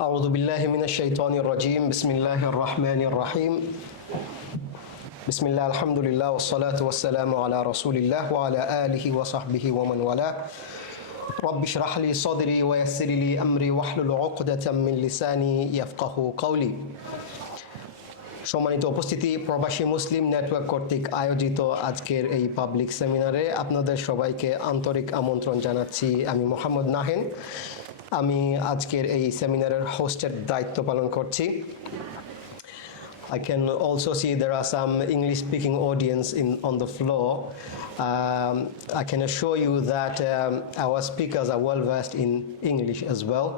أعوذ بالله من الشيطان الرجيم بسم الله الرحمن الرحيم بسم الله الحمد لله والصلاة والسلام على رسول الله وعلى آله وصحبه ومن والاه رب اشرح لي صدري ويسر لي أمري واحلل عقدة من لساني يفقه قولي সম্মানিত উপস্থিতি, প্রবাসী মুসলিম নেটওয়ার্ক কর্তৃক আয়োজিত আজকের এই পাবলিক সেমিনারে আপনাদের সবাইকে আন্তরিক আমন্ত্রণ জানাচ্ছি। আমি মোহাম্মদ নাহিন, আমি আজকের এই সেমিনারের হোস্টের দায়িত্ব পালন করছি। I can also see there are some English-speaking audience on the floor. I can assure you that our speakers are well-versed in English as well.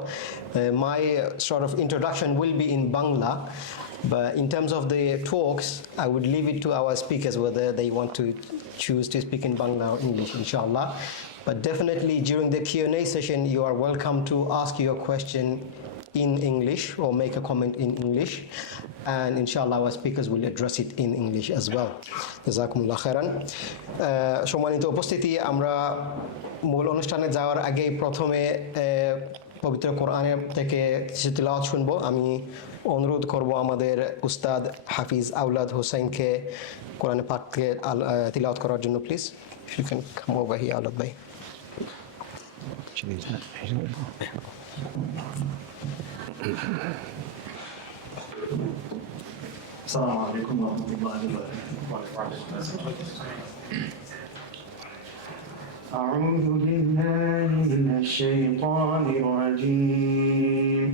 My sort of introduction will be in Bangla, but in terms of the talks, I would leave it to our speakers whether they want to choose to speak in Bangla or English, inshallah. But definitely during the Q&A session, you are welcome to ask your question in English or make a comment in English, and inshallah our speakers will address it in English as well. Jazakumullah khairan. সম্মানিত উপস্থিতি, আমরা মূল অনুষ্ঠানে যাওয়ার আগেই প্রথমে পবিত্র কোরআনের থেকে কিছু তিলাওয়াত শুনবো। আমি অনুরোধ করব আমাদের উস্তাদ হাফিজ আওলাদ হোসেনকে কোরআনে পাককে তিলাওয়াত করার জন্য। Please you can come over here Awlad ভাই। السلام عليكم ورحمة الله وبركاته. أعوذ بالله من الشيطان الرجيم.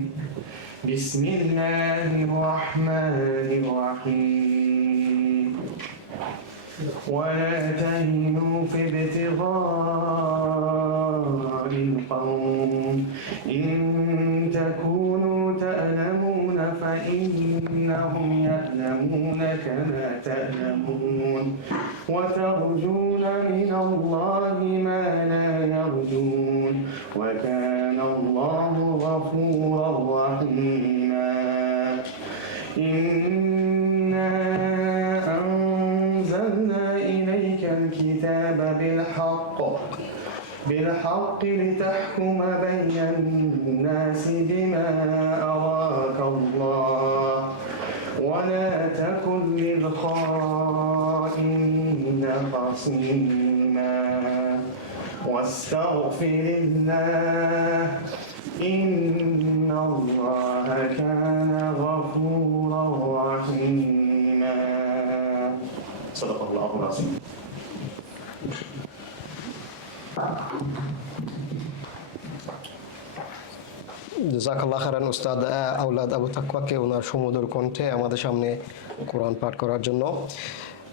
بسم الله الرحمن الرحيم. ولا تهنوا في ابتغاء القوم إن تكونوا تألمون فإنهم يألمون كما تألمون وترجون من الله ما لا يرجون وكان الله غفورا رحيما. إنا أنزلنا إليك الكتاب بالحق لتحكم بين الناس بما أراك الله ولا تكن للخائنين خصيما واستغفر الله إن الله كان غفورا رحيما. صدق الله العظيم. জাযাকাল্লাহু খাইরান উস্তাদ আওলাদ আবু তাকওয়াকে ওনার সুমধুর কণ্ঠে আমাদের সামনে কোরআন পাঠ করার জন্য।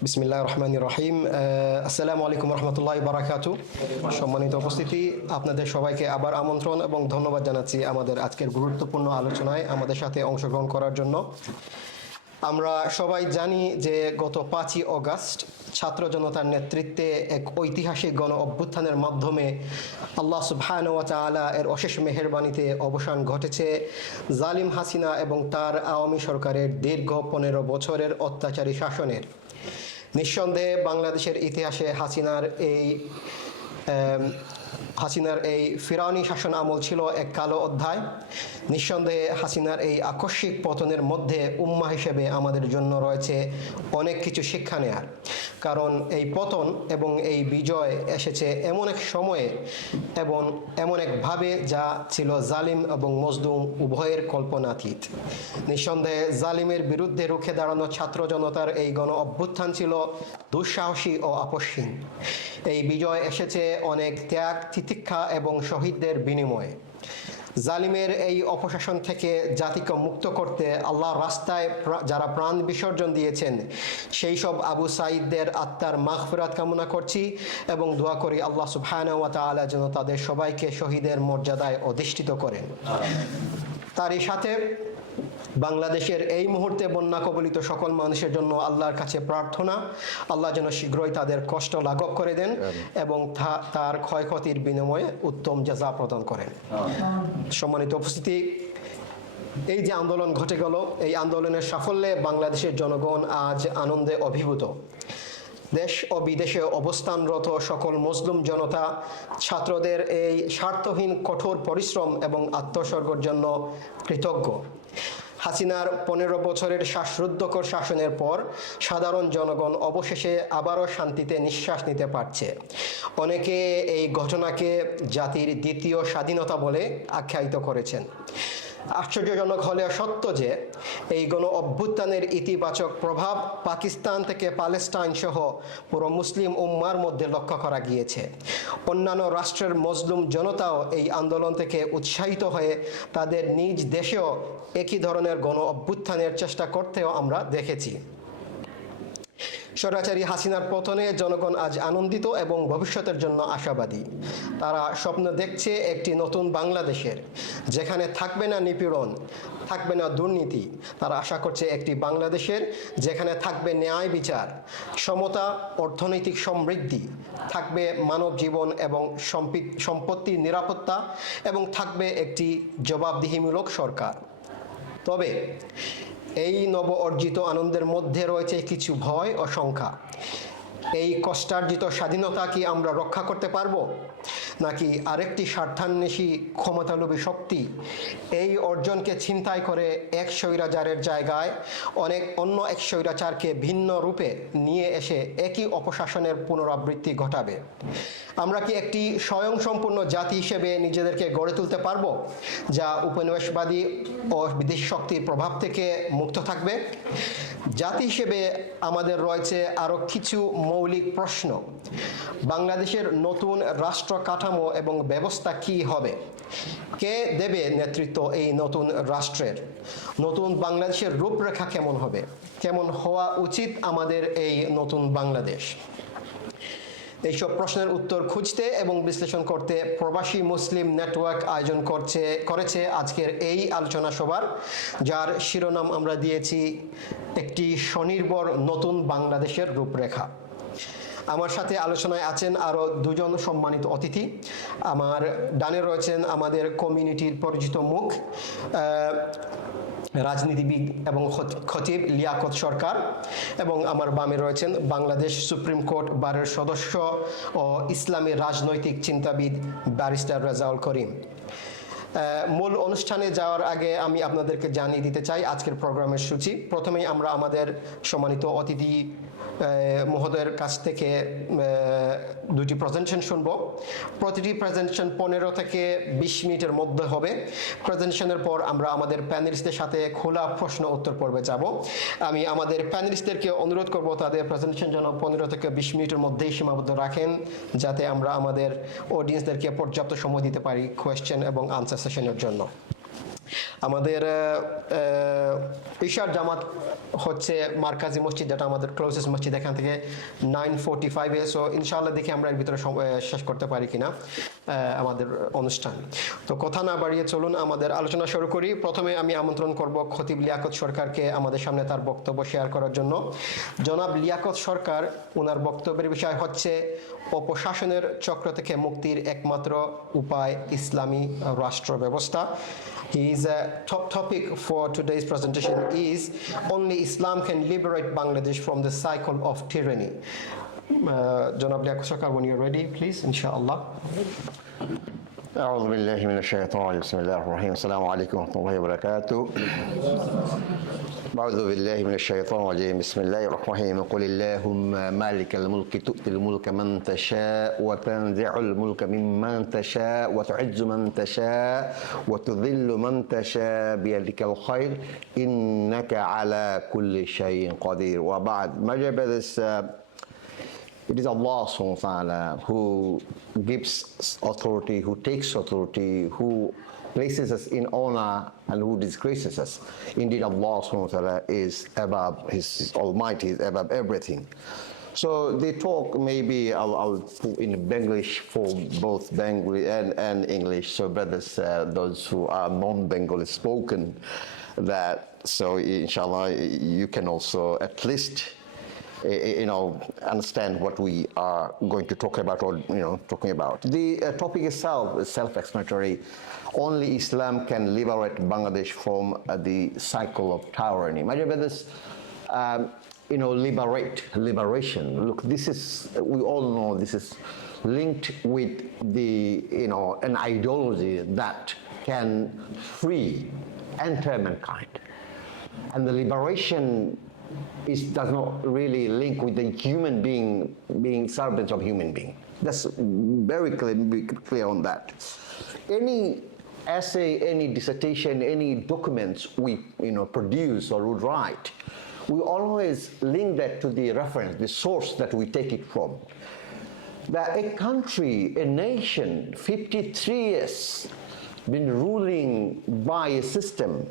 বিসমিল্লাহির রহমানির রহিম। আসসালামু আলাইকুম রহমতুল্লাহি বারাকাতু। সম্মানিত উপস্থিতি, আপনাদের সবাইকে আবার আমন্ত্রণ এবং ধন্যবাদ জানাচ্ছি আমাদের আজকের গুরুত্বপূর্ণ আলোচনায় আমাদের সাথে অংশগ্রহণ করার জন্য। আমরা সবাই জানি যে গত 5ই অগাস্ট ছাত্র জনতার নেতৃত্বে এক ঐতিহাসিক গণ অভ্যুত্থানের মাধ্যমে আল্লাহ সুবহানাহু ওয়া তাআলা এর অশেষ মেহেরবানিতে অবসান ঘটেছে জালিম হাসিনা এবং তার আওয়ামী সরকারের দীর্ঘ 15 বছরের অত্যাচারী শাসনের। নিঃসন্দেহে বাংলাদেশের ইতিহাসে হাসিনার এই ফিরাউনি শাসন আমল ছিল এক কালো অধ্যায়। নিঃসন্দেহে হাসিনার এই আকস্মিক পতনের মধ্যে উম্মাহ হিসেবে আমাদের জন্য রয়েছে অনেক কিছু শিক্ষা নেয়ার। কারণ এই পতন এবং এই বিজয় এসেছে এমন এক সময়ে এবং এমন একভাবে যা ছিল জালিম এবং মজলুম উভয়ের কল্পনাতীত। নিঃসন্দেহে জালিমের বিরুদ্ধে রুখে দাঁড়ানো ছাত্র জনতার এই গণ অভ্যুত্থান ছিল দুঃসাহসী ও আপসহীন। এই বিজয় এসেছে অনেক ত্যাগ, তিতিক্ষা এবং শহীদদের বিনিময়ে। জালিমের এই অপশাসন থেকে জাতিকে মুক্ত করতে আল্লাহর রাস্তায় যারা প্রাণ বিসর্জন দিয়েছেন সেই সব আবু সাঈদদের আত্মার মাগফিরাত কামনা করছি এবং দোয়া করি আল্লাহ সুবহানাহু ওয়া তাআলা যেন তাদের সবাইকে শহীদের মর্যাদায় অধিষ্ঠিত করেন। তারই সাথে বাংলাদেশের এই মুহূর্তে বন্যা কবলিত সকল মানুষের জন্য আল্লাহর কাছে প্রার্থনা, আল্লাহ যেন শীঘ্রই তাদের কষ্ট লাঘব করে দেন এবং তার ক্ষয়ক্ষতির বিনিময়ে উত্তম জাযা প্রদান করেন। সম্মানিত উপস্থিতি, এই যে আন্দোলন ঘটে গেল, এই আন্দোলনের সাফল্যে বাংলাদেশের জনগণ আজ আনন্দে অভিভূত। দেশ ও বিদেশে অবস্থানরত সকল মুসলিম জনতা ছাত্রদের এই স্বার্থহীন কঠোর পরিশ্রম এবং আত্মোৎসর্গের জন্য কৃতজ্ঞ। হাসিনার 15 বছরের শ্বাসরুদ্ধকর শাসনের পর সাধারণ জনগণ অবশেষে আবারও শান্তিতে নিঃশ্বাস নিতে পারছে। অনেকে এই ঘটনাকে জাতির দ্বিতীয় স্বাধীনতা বলে আখ্যায়িত করেছেন। আশ্চর্যজনক হলেও সত্য যে এই গণ অভ্যুত্থানের ইতিবাচক প্রভাব পাকিস্তান থেকে প্যালেস্টাইন সহ পুরো মুসলিম উম্মার মধ্যে লক্ষ্য করা গিয়েছে। অন্যান্য রাষ্ট্রের মজলুম জনতাও এই আন্দোলন থেকে উৎসাহিত হয়ে তাদের নিজ দেশেও একই ধরনের গণ অভ্যুত্থানের চেষ্টা করতেও আমরা দেখেছি। স্বৈরাচারী হাসিনার পতনে জনগণ আজ আনন্দিত এবং ভবিষ্যতের জন্য আশাবাদী। তারা স্বপ্ন দেখছে একটি নতুন বাংলাদেশের, যেখানে থাকবে না নিপীড়ন, থাকবে না দুর্নীতি। তারা আশা করছে একটি বাংলাদেশের যেখানে থাকবে ন্যায় বিচার, সমতা, অর্থনৈতিক সমৃদ্ধি, থাকবে মানব জীবন এবং সম্পত্তির নিরাপত্তা, এবং থাকবে একটি জবাবদিহিমূলক সরকার। তবে এই নব অর্জিত আনন্দের মধ্যে রয়েছে কিছু ভয় ও শঙ্কা। এই কষ্টার্জিত স্বাধীনতা কি আমরা রক্ষা করতে পারবো, নাকি আরেকটি স্বার্থান্বেষী ক্ষমতালোভী শক্তি এই অর্জনকে ছিনতাই করে এক স্বৈরাচারের জায়গায় অন্য এক স্বৈরাচারকে ভিন্ন রূপে নিয়ে এসে একই অপশাসনের পুনরাবৃত্তি ঘটাবে? আমরা কি একটি স্বয়ংসম্পূর্ণ জাতি হিসেবে নিজেদেরকে গড়ে তুলতে পারবো, যা উপনিবেশবাদী ও বিদেশি শক্তির প্রভাব থেকে মুক্ত থাকবে? জাতি হিসেবে আমাদের রয়েছে আরও কিছু মৌলিক প্রশ্ন। বাংলাদেশের নতুন রাষ্ট্র কাঠামো এবং ব্যবস্থা কি হবে? কে দেবে নেতৃত্ব এই নতুন রাষ্ট্রের? নতুন বাংলাদেশের রূপরেখা কেমন হবে? কেমন হওয়া উচিত আমাদের এই নতুন বাংলাদেশ? এইসব প্রশ্নের উত্তর খুঁজতে এবং বিশ্লেষণ করতে প্রবাসী মুসলিম নেটওয়ার্ক আয়োজন করেছে আজকের এই আলোচনা সভার, যার শিরোনাম আমরা দিয়েছি একটি স্বনির্ভর নতুন বাংলাদেশের রূপরেখা। আমার সাথে আলোচনায় আছেন আরও দুজন সম্মানিত অতিথি। আমার ডানে রয়েছেন আমাদের কমিউনিটির পরিচিত মুখ, রাজনীতিবিদ এবং খতিব লিয়াকত সরকার, এবং আমার বামে রয়েছেন বাংলাদেশ সুপ্রিম কোর্ট বারের সদস্য ও ইসলামী রাজনৈতিক চিন্তাবিদ ব্যারিস্টার রেজাউল করিম। মূল অনুষ্ঠানে যাওয়ার আগে আমি আপনাদেরকে জানিয়ে দিতে চাই আজকের প্রোগ্রামের সূচি। প্রথমেই আমরা আমাদের সম্মানিত অতিথি মহোদয়ের কাছ থেকে দুটি প্রেজেন্টেশন শুনব। প্রতিটি প্রেজেন্টেশন 15 থেকে 20 মিনিটের মধ্যে হবে। প্রেজেন্টেশনের পর আমরা আমাদের প্যানেলিস্টদের সাথে খোলা প্রশ্ন উত্তর পর্বে যাব। আমি আমাদের প্যানেলিস্টদেরকে অনুরোধ করব তাদের প্রেজেন্টেশন যেন 15 থেকে 20 মিনিটের মধ্যেই সীমাবদ্ধ রাখেন, যাতে আমরা আমাদের অডিয়েন্সদেরকে পর্যাপ্ত সময় দিতে পারি কোয়েশ্চেন এবং আনসার সেশনের জন্য। আমাদের ইশার জামাত হচ্ছে মার্কাজি মসজিদ, যেটা আমাদের ক্লোজেস্ট মসজিদ, এখান থেকে 9:45-এ। সো ইনশাআল্লাহ দেখি আমরা এর ভিতরে শেষ করতে পারি কিনা আমাদের অনুষ্ঠান। তো কথা না বাড়িয়ে চলুন আমাদের আলোচনা শুরু করি। প্রথমে আমি আমন্ত্রণ করব খতিব লিয়াকত সরকারকে আমাদের সামনে তার বক্তব্য শেয়ার করার জন্য। জনাব লিয়াকত সরকার, ওনার বক্তব্যের বিষয় হচ্ছে অপশাসনের চক্র থেকে মুক্তির একমাত্র উপায় ইসলামী রাষ্ট্র ব্যবস্থা। His top topic for today's presentation is only Islam can liberate Bangladesh from the cycle of tyranny. Janab Liaquat Sarkar, when you're ready, please, inshallah. أعوذ بالله من الشيطان الرجيم بسم الله الرحمن الرحيم السلام عليكم ورحمة الله وبركاته أعوذ بالله من الشيطان الرجيم بسم الله الرحمن الرحيم قل اللهم مالك الملك تؤتي الملك من تشاء وتنزع الملك ممن تشاء وتعز من تشاء وتذل من تشاء بيدك الخير إنك على كل شيء قدير. وبعد it is Allah subhanahu wa ta'ala who gives authority, who takes authority, who places us in honor and who disgraces us. Indeed, Allah subhanahu wa ta'ala is above, His Almighty is above everything. So the talk, maybe I'll put in Bengali for both Bengali and English, so brothers, those who are non-Bengali spoken, that, so inshallah you can also at least understand what we are going to talk about, or talking about. The topic itself is self-explanatory. Only Islam can liberate Bangladesh from the cycle of tyranny. My dear brothers, liberation. Look, this is, we all know this is linked with the, an ideology that can free entire mankind. And the liberation does not really link with the human being servants of human being. That's very clear on that. Any essay, any dissertation, any documents we produce or would write, we always link that to the reference, the source that we take it from. That a country, a nation, 53 years been ruling by a system,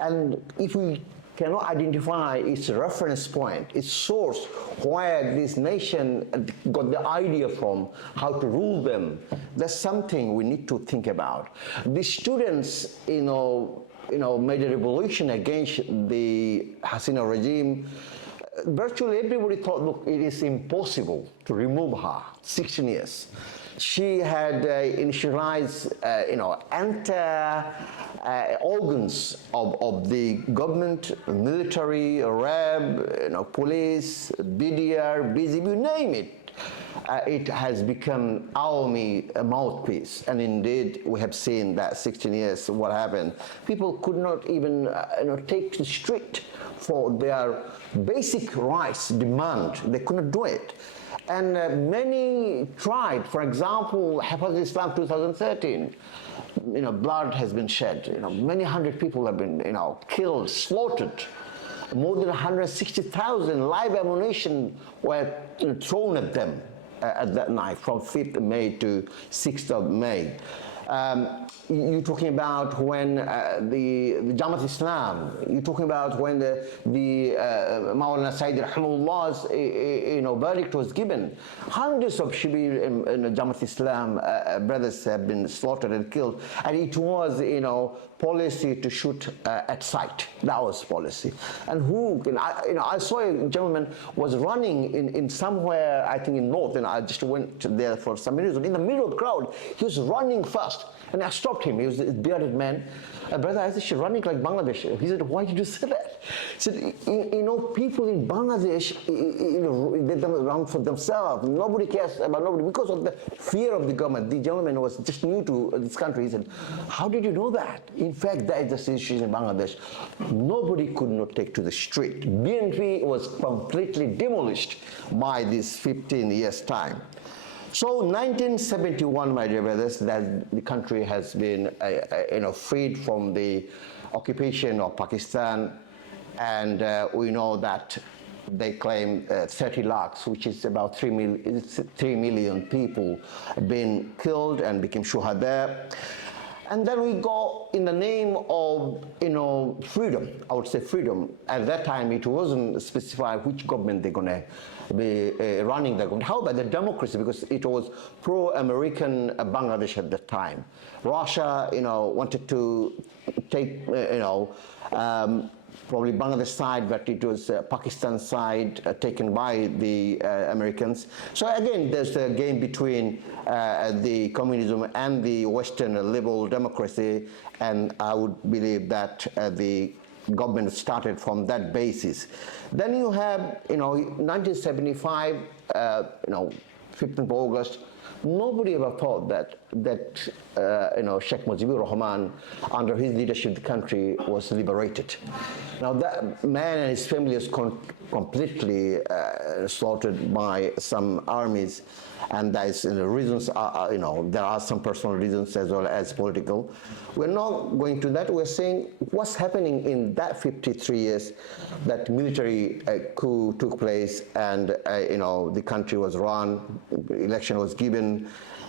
and if we cannot identify its reference point, its source, where this nation got the idea from, how to rule them, that's something we need to think about. The students, made a revolution against the Hasina regime. Virtually everybody thought, look, it is impossible to remove her, 16 years. She had initialized, entire organs of the government, military, RAB, police, BDR, BZB, you name it. It has become army mouthpiece, and indeed we have seen that 16 years what happened. People could not even take to the street for their basic rights demand. They couldn't do it. And many tried. For example, Hafaz Islam 2013, blood has been shed. Many hundred people have been, killed, slaughtered. More than 160,000 live ammunition were thrown at them at that night, from 5th May to 6th of May. You're talking about when the Jamaat Islam, you're talking about when the Maulana Sayyid Rahmanullah's verdict was given. Hundreds of Shibir and Jamaat Islam brothers have been slaughtered and killed, and it was policy to shoot at sight. That was policy. And I saw a gentleman was running in somewhere, I think in North, and I just went there for some reason. In the middle of the crowd, he was running fast. And I stopped him. He was a bearded man. Brother, I said, you're running like Bangladesh. He said, why did you say that? He said, people in Bangladesh, they don't run for themselves. Nobody cares about nobody because of the fear of the government. The gentleman was just new to this country. He said, how did you know that? In fact, that is the situation in Bangladesh. Nobody could not take to the street. BNP was completely demolished by this 15 years' time. So 1971, my dear brothers, that the country has been freed from the occupation of Pakistan, and we know that they claim 30 lakhs, which is about 3 million people been killed and became shuhada. And then we go in the name of, freedom. I would say freedom. At that time, it wasn't specified which government they're going to be running the government. How about the democracy? Because it was pro-American Bangladesh at that time. Russia, wanted to take, probably Bangladesh side, but it was Pakistan side taken by the Americans. So again, there's a game between the communism and the Western liberal democracy, and I would believe that the government started from that basis. Then you have, 1975, 15th of August. Nobody ever thought that Sheikh Mujibur Rahman, under his leadership, the country was liberated. Now that man and his family was completely slaughtered by some armies, and there is reasons. There are some personal reasons as well as political. We're not going to that. We're saying what's happening in that 53 years that military coup took place, and the country was run, election was given,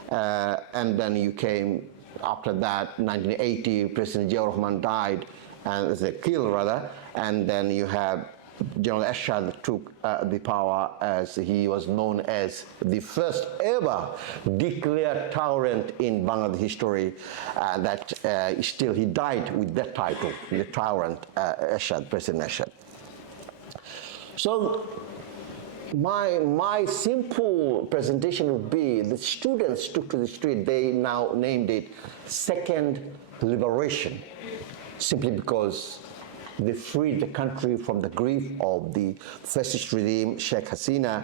and then you came after that, 1980, President Ziaur Rahman died, and was killed rather, and then you have General Ershad took the power, as he was known as the first ever declared tyrant in Bangladesh history. That still he died with that title, the tyrant Ershad, President Ershad. So my simple presentation would be: the students took to the street. They now named it Second Liberation, simply because they freed the country from the grief of the fascist regime, Sheikh Hasina.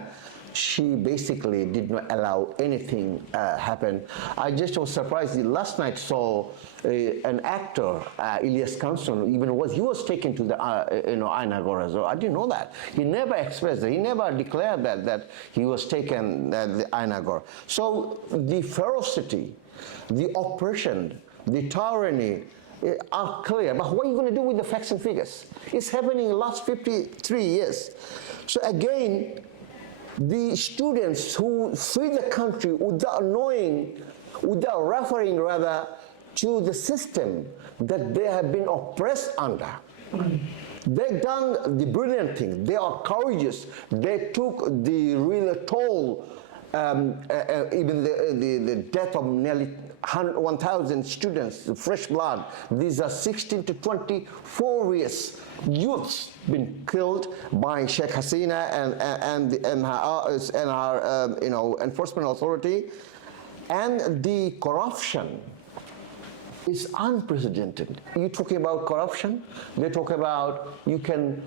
She basically did not allow anything happen. I just was surprised. Last night saw an actor, Ilyas Kansun, he was taken to the Aina Gora. So I didn't know that. He never expressed it. He never declared that he was taken the Aina Gora. So the ferocity, the oppression, the tyranny are clear. But what are you going to do with the facts and figures? It's happening in the last 53 years. So again, the students who flee the country without referring rather to the system that they have been oppressed under. They've done the brilliant thing. They are courageous. They took the real toll, even the death of nearly 1,000 students, fresh blood. These are 16 to 24 years youths been killed by Sheikh Hasina and her enforcement authority, and the corruption is unprecedented. You're talking about corruption. They talk about you can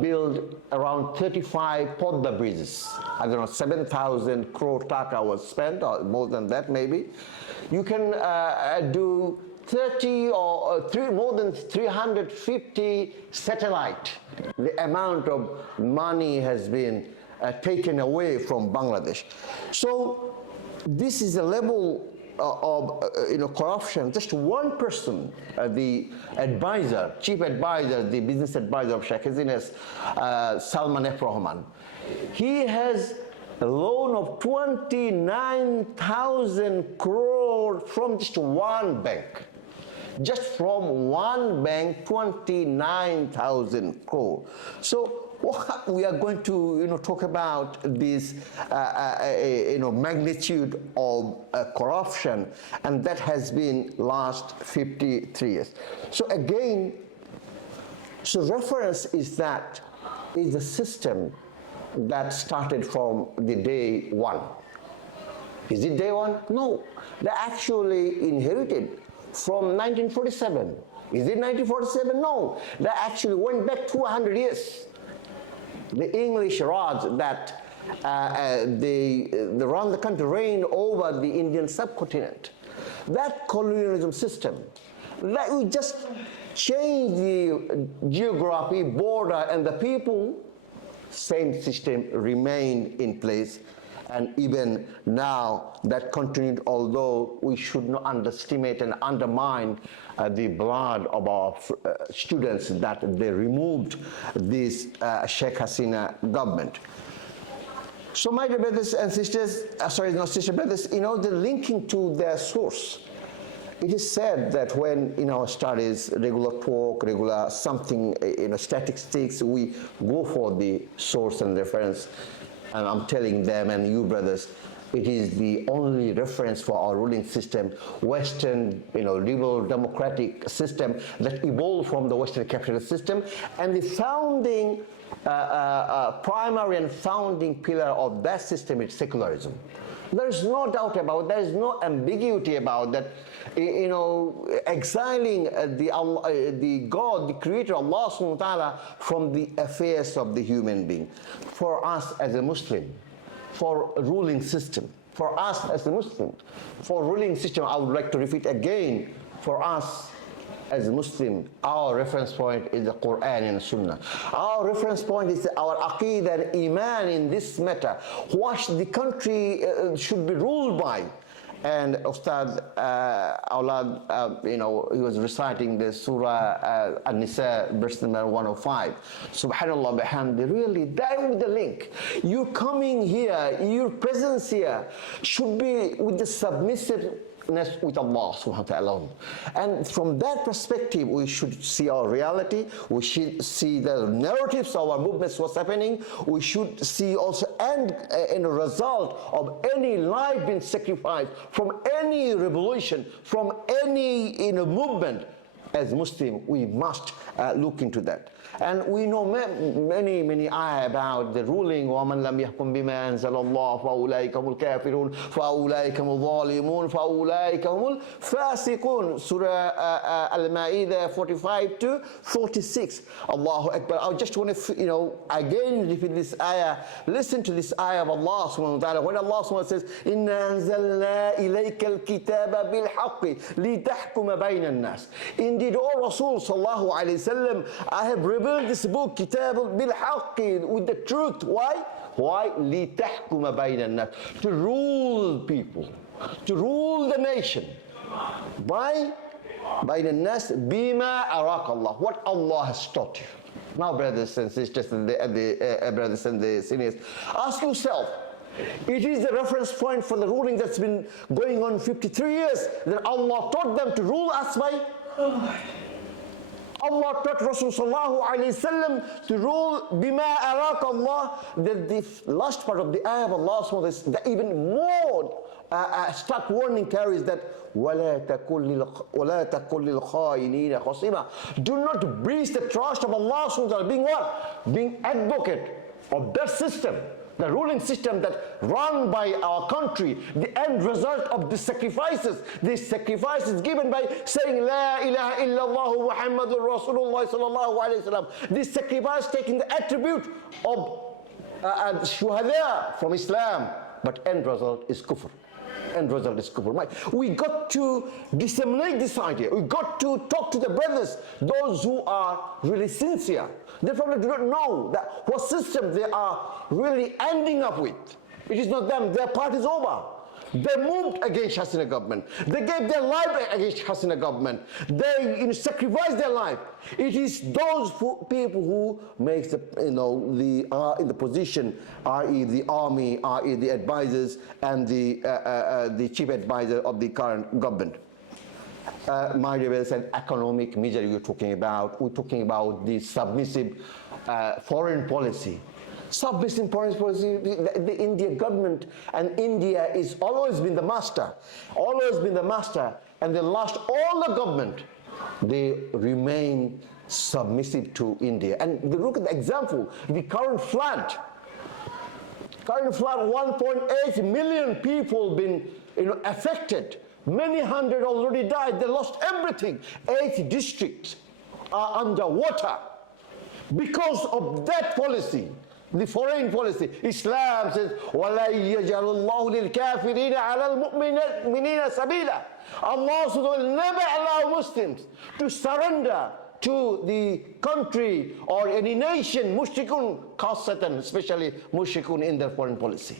build around 35 Podda bridges. I don't know, 7,000 crore taka was spent, or more than that maybe. You can do 30 or more than 350 satellite. The amount of money has been taken away from Bangladesh. So this is a level of corruption. Just one person, the advisor, chief advisor, the business advisor of Sheikh Hasina, Salman F. Rahman, he has a loan of 29,000 crore from just one bank. Just from one bank, 29,000 crore. So what we are going to talk about this magnitude of corruption, and that has been last 53 years. So again, so reference is that is the system that started from the day one. Is it day one? No, they actually inherited from 1947. Is it 1947? No, they actually went back 200 years. The English Raj that they run the country, reigned over the Indian subcontinent. That colonialism system, that we just change the geography, border, and the people, same system remained in place. And even now, that continued, although we should not underestimate and undermine the blood of our students that they removed this Sheikh Hasina government. So my dear brothers and sisters, brothers, the linking to their source. It is said that when in our studies, regular talk, regular something, statistics, we go for the source and reference. And I'm telling them and you brothers, it is the only reference for our ruling system, Western, liberal democratic system that evolved from the Western capitalist system. And the founding, primary and founding pillar of that system is secularism. There is no doubt about it. There is no ambiguity about that. Exiling the God, the Creator, Allah subhanahu wa ta'ala, from the affairs of the human being. For us as a Muslim, for a ruling system, for us as a Muslim, for ruling system, I would like to repeat again, for us as a Muslim, our reference point is the Quran and Sunnah. Our reference point is our Aqeedah and Iman in this matter. What the country should be ruled by. And Ustad Aulad, he was reciting the Surah An-Nisa, verse number 105. Subhanallah bihamdi, really, that with the link. You coming here, your presence here should be with the submissiveness with Allah subhanahu wa ta'ala. And from that perspective, we should see our reality, we should see the narratives of our movements, what's happening, we should see also in a result of any life being sacrificed, from any revolution, from any movement. As Muslim, we must look into that. And we know many ayah about the ruling, وَمَنْ لَمْ يَحْكُمْ بِمَا أَنزَلَ اللَّهُ فَأُولَٰئِكَ هُمُ الْكَافِرُونَ فَأُولَٰئِكَ هُمُ الظَّالِمُونَ فَأُولَٰئِكَ هُمُ الْفَاسِقُونَ. Surah Al-Ma'idah 45 to 46. Allahu Akbar. I just want to, again repeat this ayah. Listen to this ayah of Allah subhanahu wa ta'ala. When Allah subhanahu wa ta'ala says, إِنَّا أَنزَلْنَا إِلَيْكَ الْكِتَابَ بِالْحَقِّ لِتَحْكُمَ بَيْنَ النَّاسِ. Indeed, O Rasul sallallahu alayhi wasallam, I have revealed this book, Kitab bil-Haqq, with the truth. Why? Why? لِتَحْكُمَ بَيْنَ النَّاسِ. To rule people, to rule the nation. By the nas bima arak Allah, what Allah has taught you. Now, brothers and sisters, and the brothers and the seniors, ask yourself, it is the reference point for the ruling that's been going on 53 years that Allah taught them to rule us by. Allah taught Rasulullah sallallahu alayhi wasallam to rule bima arak Allah. That the last part of the ayah of Allah subhanahu wa ta'ala is the even more stark warning carries that وَلَا تَقُلْ لِلْخَائِنِينَ خَصِيمًا. Do not breach the trust of Allah subhanahu wa ta'ala, being what? Being advocate of that system, the ruling system that run by our country, the end result of the sacrifices. These sacrifices given by saying La ilaha illallah Muhammadur Rasulullah sallallahu alayhi wasallam. This sacrifice taking the attribute of shuhada from Islam, but end result is kufr. End result is kufr. Right? We got to disseminate this idea. We got to talk to the brothers, those who are really sincere. They probably do not know that what system they are really ending up with. It is not them. Their part is over. They moved against Hasina government. They gave their life against Hasina government. They sacrificed their life. It is those people who makes the in the position, i.e. the army, i.e. the advisors and the chief advisor of the current government. My dear brothers, an economic measure you're talking about. We're talking about the submissive foreign policy. Submissive foreign policy, the India government, and India is always been the master, and they lost all the government. They remain submissive to India. And look at the example, the current flood, 1.8 million people been affected. Many hundred already died. They lost everything. 8 districts are underwater because of that policy. The foreign policy. Islam says, وَلَا يَجْعَلُ اللَّهُ لِلْكَافِرِينَ عَلَى الْمُؤْمِنِينَ سَبِيلًا. Allah will never allow Muslims to surrender to the country or any nation, mushrikun, khasatan, especially mushrikun in their foreign policy.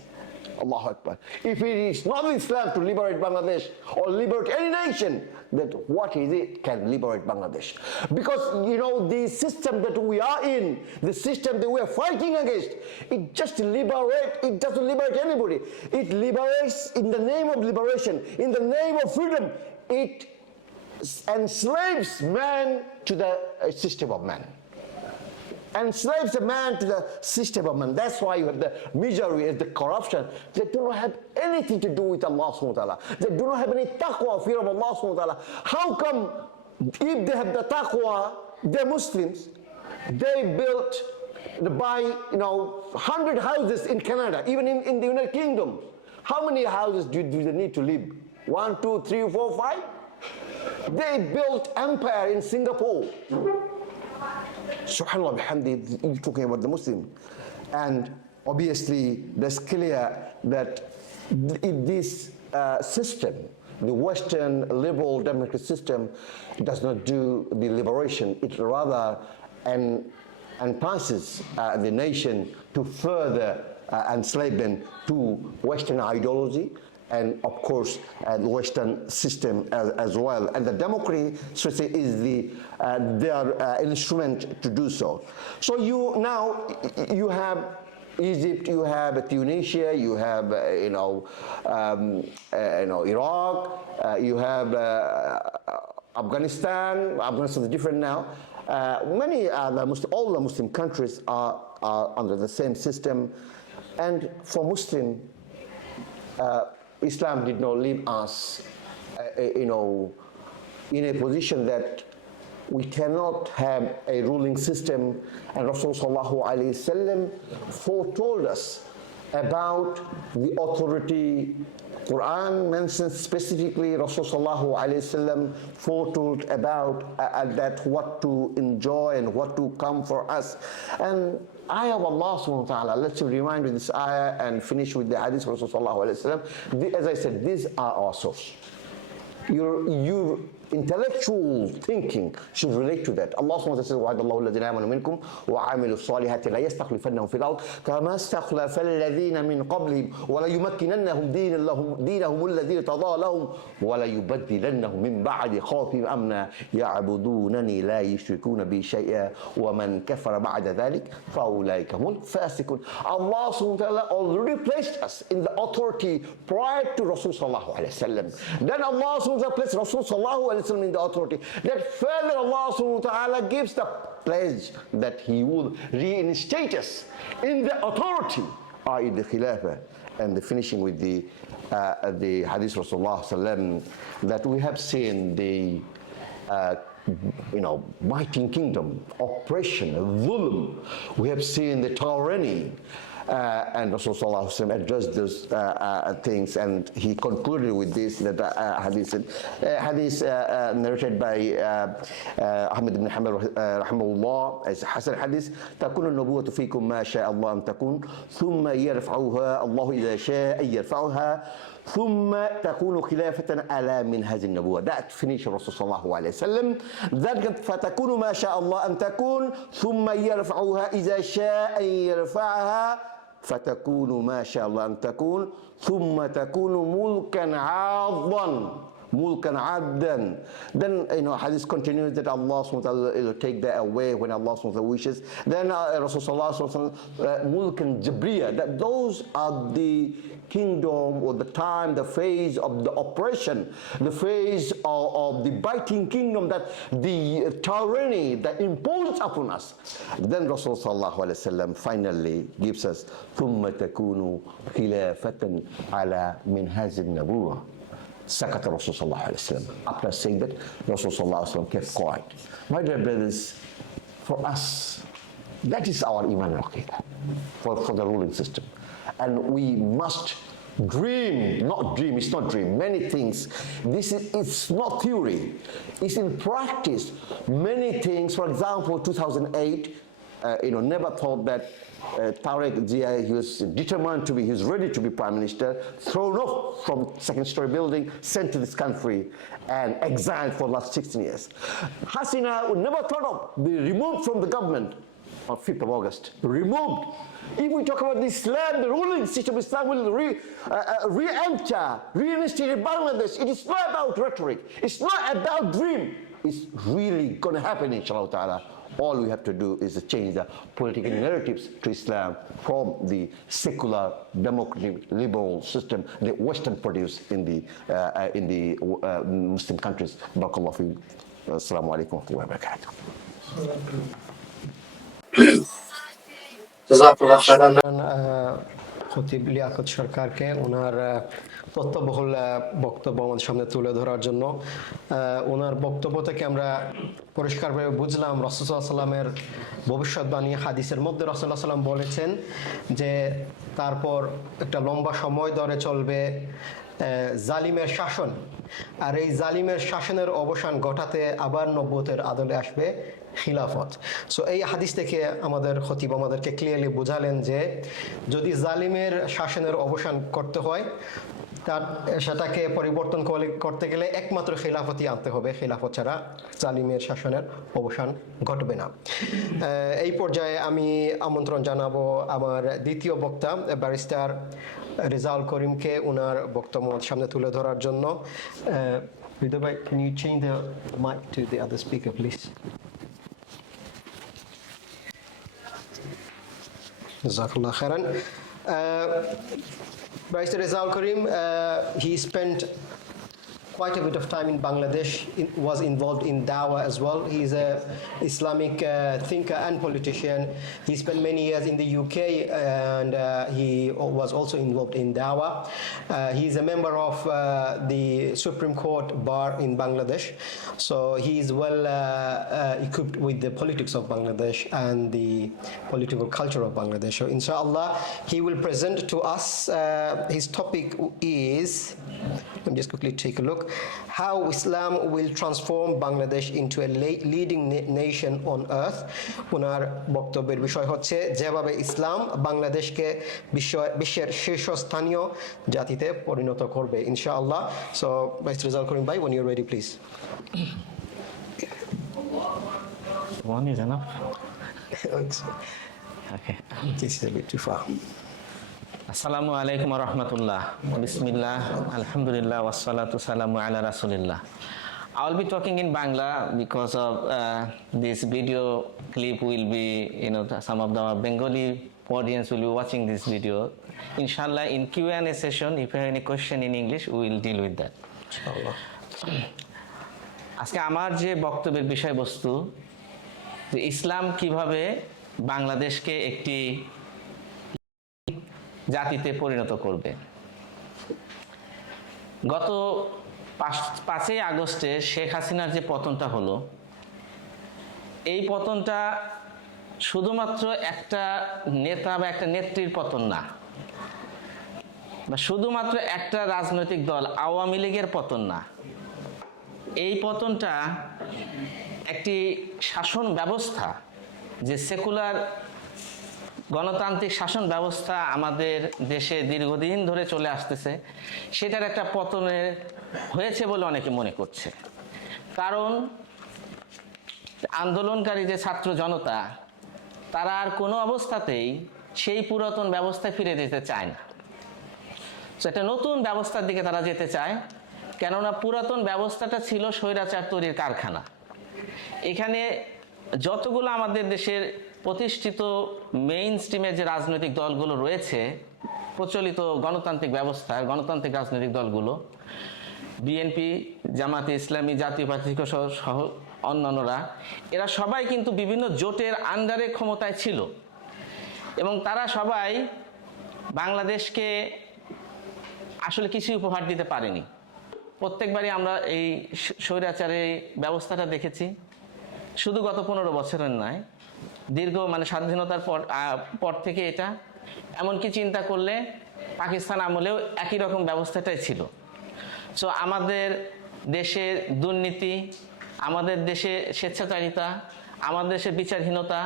Allahu Akbar. If it is not Islam to liberate Bangladesh or liberate any nation, that what is it can liberate Bangladesh? Because the system that we are in, the system that we are fighting against, it doesn't liberate anybody. It liberates in the name of liberation, in the name of freedom. It enslaves man to the system of man. Enslaves a man to the system of man. That's why you have the misery and the corruption. They do not have anything to do with Allah subhanahu wa ta'ala. They do not have any taqwa, fear of Allah subhanahu wa ta'ala. How come if they have the taqwa, they're Muslims, they built, buy 100 houses in Canada, even in the United Kingdom. How many houses do they need to live? 1, 2, 3, 4, 5? They built empire in Singapore. Subhanallah bihamdi, you're talking about the Muslim. And obviously, that's clear that in this system, the Western liberal democratic system does not do the liberation. It rather entices the nation to further enslavement to Western ideology, and of course the Western system as well. And the democracy is their instrument to do so. So you have Egypt, you have Tunisia, you have Iraq, you have Afghanistan. Afghanistan is different now. Many all the Muslim countries are under the same system, and for Muslim, Islam did not leave us, in a position that we cannot have a ruling system, and Rasulullah foretold us about the authority. Quran mentions specifically Rasulullah foretold about that what to enjoy and what to come for us. And ayah of Allah subhanahu wa ta'ala, let's remind with this ayah and finish with the hadith of Rasulullah. As I said, these are our source. Your intellectual thinking should relate to that. Allah subhanahu wa ta'ala says, وَعَدَ اللَّهُ الَّذِينَ آمَنُوا مِنْكُمْ وَعَمِلُوا الصَّالِحَاتِ لَا يَسْتَخْلِفَنَّهُمْ فِي الْأَرْضِ كَمَا اسْتَخْلَفَ الَّذِينَ مِنْ قَبْلِهِمْ وَلَيُمَكِّنَنَّهُمْ دِينَهُمُ الَّذِي ارْتَضَىٰ لَهُمْ وَلَيُبَدِّلَنَّهُمْ مِنْ بَعْدِ خَوْفِهِمْ أَمْنًا يَعْبُدُونَنِي لَا يُشْرِكُونَ بِي شَيْئًا وَمَنْ كَفَرَ بَعْدَ ذَلِكَ فَأُولَٰئِكَ هُمُ الْفَاسِقُونَ. Allah subhanahu wa ta'ala already placed us in the authority prior to Rasulullah sallallahu alaihi wasallam. Then Allah subhanahu wa ta'ala placed Rasulullah sallallahu alaihi wasallam in the authority. That further Allah subhanahu wa ta'ala gives the pledge that He will reinstate us in the authority, i.e. the Khilafah. And the finishing with the Hadith Rasulullah sallam, that we have seen the mighty kingdom, oppression, dhulm. We have seen the tyranny. And Rasulullah addressed those things, and he concluded with this hadith narrated by Ahmad ibn Hanbal rahimahullah as Hasan hadith. تكون النبوة فيكم ما شاء الله أن تكون ثم يرفعها الله إذا شاء أن يرفعها ثم تكون خلافة على منهج النبوة. That finished Rasulullah sallallahu alaihi wasallam. That فتكون ما شاء الله أن تكون ثم يرفعها إذا شاء أن يرفعها فتكون ما شاء الله أن تكون ثم تكون ملكا عاضا mulkan addan. Then hadith continues that Allah subhanahu wa ta'ala will take that away when Allah subhanahu wa ta'ala wishes. Then Rasulullah sallallahu alaihi wasallam mulkan jabriya, that those are the kingdom or the time, the phase of the oppression, the phase of the biting kingdom, that the tyranny that imposed upon us. Then Rasulullah sallallahu alaihi wasallam finally gives us ثم تكون خلافة على منهج النبوة. Sakat Rasulullah sallallahu alaihi wasallam. After saying that, Rasulullah sallallahu alaihi wasallam kept quiet. My dear brothers, for us, that is our iman al-aqidah for the ruling system. And we must dream, not dream, it's not dream, many things. It's not theory, it's in practice. Many things, for example, 2008, never thought that Tariq Zia, he was determined to be, he was ready to be prime minister, thrown off from second-story building, sent to this country and exiled for the last 16 years. Hasina would never thought of being removed from the government on 5th of August. Removed. If we talk about Islam, the ruling system of Islam will re-enter, reinstate Bangladesh. It is not about rhetoric. It's not about dream. It's really going to happen, inshallah ta'ala. All we have to do is to change the political narratives to Islam from the secular, democratic, liberal system that Western produced in the Muslim countries. Barakallahu fi. Assalamu alaikum wa rahmatullahi wa barakatuh. খতিব লিয়াকত সরকারকে ওনার তথ্যবহুল বক্তব্য আমাদের সামনে তুলে ধরার জন্য। ওনার বক্তব্য থেকে আমরা পরিষ্কারভাবে বুঝলাম রাসূলুল্লাহ সাল্লাল্লাহু আলাইহি ওয়াসাল্লামের ভবিষ্যৎবাণী। হাদিসের মধ্যে রাসূলুল্লাহ সাল্লাল্লাহু আলাইহি ওয়াসাল্লাম বলেছেন যে তারপর একটা লম্বা সময় ধরে চলবে জালিমের শাসন, আর এই জালিমের শাসনের অবসান ঘটাতে আবার নবুয়তের আদলে আসবে খিলাফত। সো এই হাদিস থেকে আমাদের খতিব আমাদেরকে ক্লিয়ারলি বোঝালেন যে যদি জালিমের শাসনের অবসান করতে হয়, তার সেটাকে পরিবর্তন করতে গেলে একমাত্র খিলাফতই আনতে হবে। খিলাফত ছাড়া জালিমের শাসনের অবসান ঘটবে না। এই পর্যায়ে আমি আমন্ত্রণ জানাবো আমার দ্বিতীয় বক্তা ব্যারিস্টার রেজাউল করিমকে ওনার বক্তব্য সামনে তুলে ধরার জন্য। Ridha bhai, can you change the mic to the other speaker, please? Jazakallah khairan. Barrister Rezaul Karim, he spent quite a bit of time in Bangladesh, was involved in Dawah as well. He is a Islamic thinker and politician. He spent many years in the UK and he was also involved in Dawah. He is a member of the Supreme Court bar in Bangladesh. So he is well equipped with the politics of Bangladesh and the political culture of Bangladesh. So inshallah, he will present to us, his topic is, let me just quickly take a look, how Islam will transform Bangladesh into a leading nation on earth. ওনার বক্তব্যের বিষয় হচ্ছে যেভাবে ইসলাম বাংলাদেশকে বিশ্বের শীর্ষস্থানীয় জাতিতে পরিণত করবে ইনশাআল্লাহ. So Vice Rizal Karim Bhai, when you're ready, please. One is enough. Okay. This is a bit too far. Assalamu alaikum wa rahmatullah. Bismillah, alhamdulillah, wassalatu salamu ala rasulillah. I'll be talking in Bangla because of this video clip will be, some of the Bengali audience will be watching this video. Inshallah, in Q&A session, if you have any question in English, we will deal with that. Inshallah. আজকে আমার যে বক্তব্যের বিষয়বস্তু, যে ইসলাম কিভাবে বাংলাদেশকে একটি জাতিতে পরিণত করবে। গত 5ই আগস্টে শেখ হাসিনার যে পতনটা হলো, এই পতনটা শুধুমাত্র একটা নেতা বা একটা নেত্রীর পতন না, বা শুধুমাত্র একটা রাজনৈতিক দল আওয়ামী লীগের পতন না। এই পতনটা একটি শাসন ব্যবস্থা, যে সেকুলার গণতান্ত্রিক শাসন ব্যবস্থা আমাদের দেশে দীর্ঘদিন ধরে চলে আসতেছে, সেটার একটা পতনের হয়েছে বলে অনেকে মনে করছে। কারণ আন্দোলনকারী যে ছাত্র জনতা, তারা আর কোনো অবস্থাতেই সেই পুরাতন ব্যবস্থায় ফিরে যেতে চায় না। তো একটা নতুন ব্যবস্থার দিকে তারা যেতে চায়, কেননা পুরাতন ব্যবস্থাটা ছিল স্বৈরাচার তৈরির কারখানা। এখানে যতগুলো আমাদের দেশের প্রতিষ্ঠিত মেইন স্ট্রিমের যে রাজনৈতিক দলগুলো রয়েছে, প্রচলিত গণতান্ত্রিক ব্যবস্থা, গণতান্ত্রিক রাজনৈতিক দলগুলো, বিএনপি, জামাতে ইসলামী, জাতীয় পার্টি সহ অন্যান্যরা, এরা সবাই কিন্তু বিভিন্ন জোটের আন্ডারে ক্ষমতায় ছিল এবং তারা সবাই বাংলাদেশকে আসলে কিছুই উপহার দিতে পারেনি। প্রত্যেকবারই আমরা এই স্বৈরাচারের ব্যবস্থাটা দেখেছি, শুধু গত 15 বছরের নয়, দীর্ঘ স্বাধীনতার পর থেকে এটা, এমনকি চিন্তা করলে পাকিস্তান আমলেও একই রকম ব্যবস্থাটাই ছিল। সো আমাদের দেশের দুর্নীতি, আমাদের দেশে স্বেচ্ছাচারিতা, আমাদের দেশের বিচারহীনতা